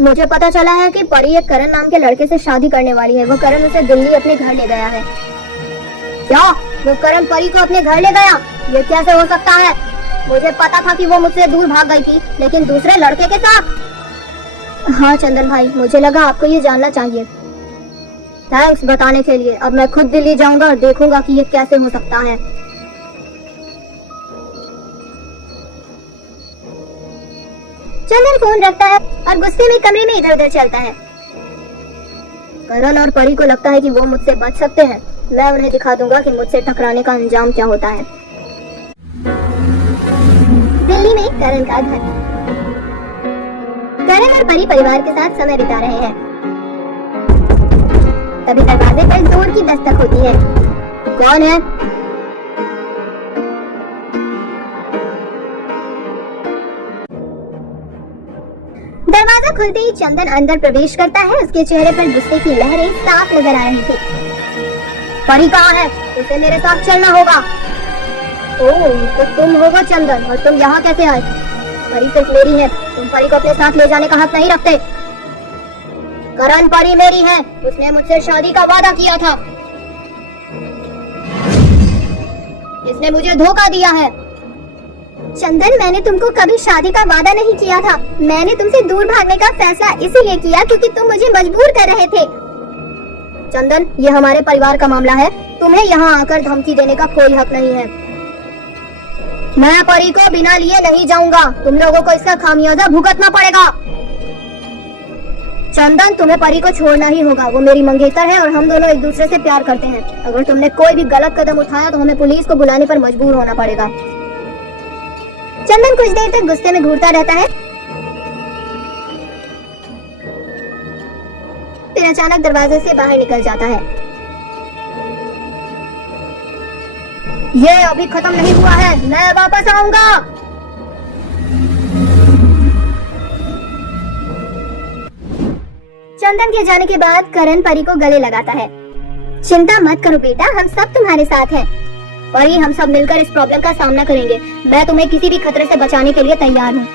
मुझे पता चला है कि परी एक करण नाम के लड़के से शादी करने वाली है। वो करण उसे दिल्ली अपने घर ले गया है। क्या? वो करण परी को अपने घर ले गया। ये कैसे हो सकता है? मुझे पता था कि वो मुझसे दूर भाग गई थी, लेकिन दूसरे लड़के के साथ। हाँ चंदन भाई, मुझे लगा आपको ये जानना चाहिए। थैंक्स बताने के लिए। अब मैं खुद दिल्ली जाऊंगा और देखूंगा कि ये कैसे हो सकता है। चंदन फोन रखता है और गुस्से में कमरे में इधर उधर चलता है। करण और परी को लगता है कि वो मुझसे बच सकते हैं। मैं उन्हें दिखा दूंगा कि मुझसे टकराने का अंजाम क्या होता है। दिल्ली में करण का घर। करण और परी परिवार के साथ समय बिता रहे हैं। तभी दरवाजे पर जोर की दस्तक होती है। कौन है? दरवाजा खुलते ही चंदन अंदर प्रवेश करता है। उसके चेहरे पर गुस्से की लहरें साफ नजर आ रही थी। परी कहाँ है? उसे मेरे साथ चलना होगा। ओह, तो तुम होगा चंदन, और तुम यहाँ कैसे आए? परी सिर्फ मेरी है, तुम परी को अपने साथ ले जाने का हक नहीं रखते। करण परी मेरी है, उसने मुझसे शादी का वादा किया था। इसने मुझे धोखा दिया है। चंदन, मैंने तुमको कभी शादी का वादा नहीं किया था। मैंने तुमसे दूर भागने का फैसला इसीलिए किया क्योंकि तुम मुझे मजबूर कर रहे थे। चंदन, ये हमारे परिवार का मामला है। तुम्हें यहाँ आकर धमकी देने का कोई हक नहीं है। मैं परी को बिना लिए नहीं जाऊंगा। तुम लोगों को इसका खामियाजा भुगतना पड़ेगा। चंदन, तुम्हें परी को छोड़ना ही होगा। वो मेरी मंगेतर है और हम दोनों एक दूसरे से प्यार करते हैं। अगर तुमने कोई भी गलत कदम उठाया तो हमें पुलिस को बुलाने पर मजबूर होना पड़ेगा। चंदन कुछ देर तक गुस्से में घूरता रहता है, फिर अचानक दरवाजे से बाहर निकल जाता है। ये अभी खत्म नहीं हुआ है, मैं वापस आऊंगा। चंदन के जाने के बाद करण परी को गले लगाता है। चिंता मत करो बेटा, हम सब तुम्हारे साथ हैं। परी, हम सब मिलकर इस प्रॉब्लम का सामना करेंगे। मैं तुम्हें किसी भी खतरे से बचाने के लिए तैयार हूँ।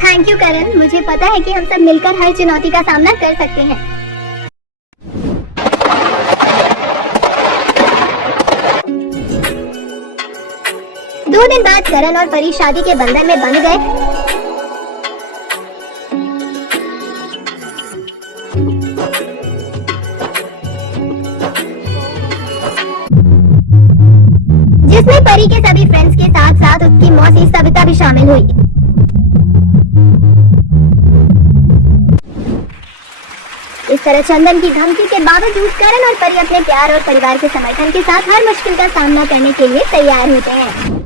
थैंक यू करण, मुझे पता है कि हम सब मिलकर हर चुनौती का सामना कर सकते हैं। दो दिन बाद करण और परी शादी के बंधन में बंध गए। जिसमें परी के सभी फ्रेंड्स के साथ साथ उसकी मौसी सविता भी शामिल हुई। इस तरह चंदन की धमकी के बावजूद करण और परी अपने प्यार और परिवार के समर्थन के साथ हर मुश्किल का सामना करने के लिए तैयार होते हैं।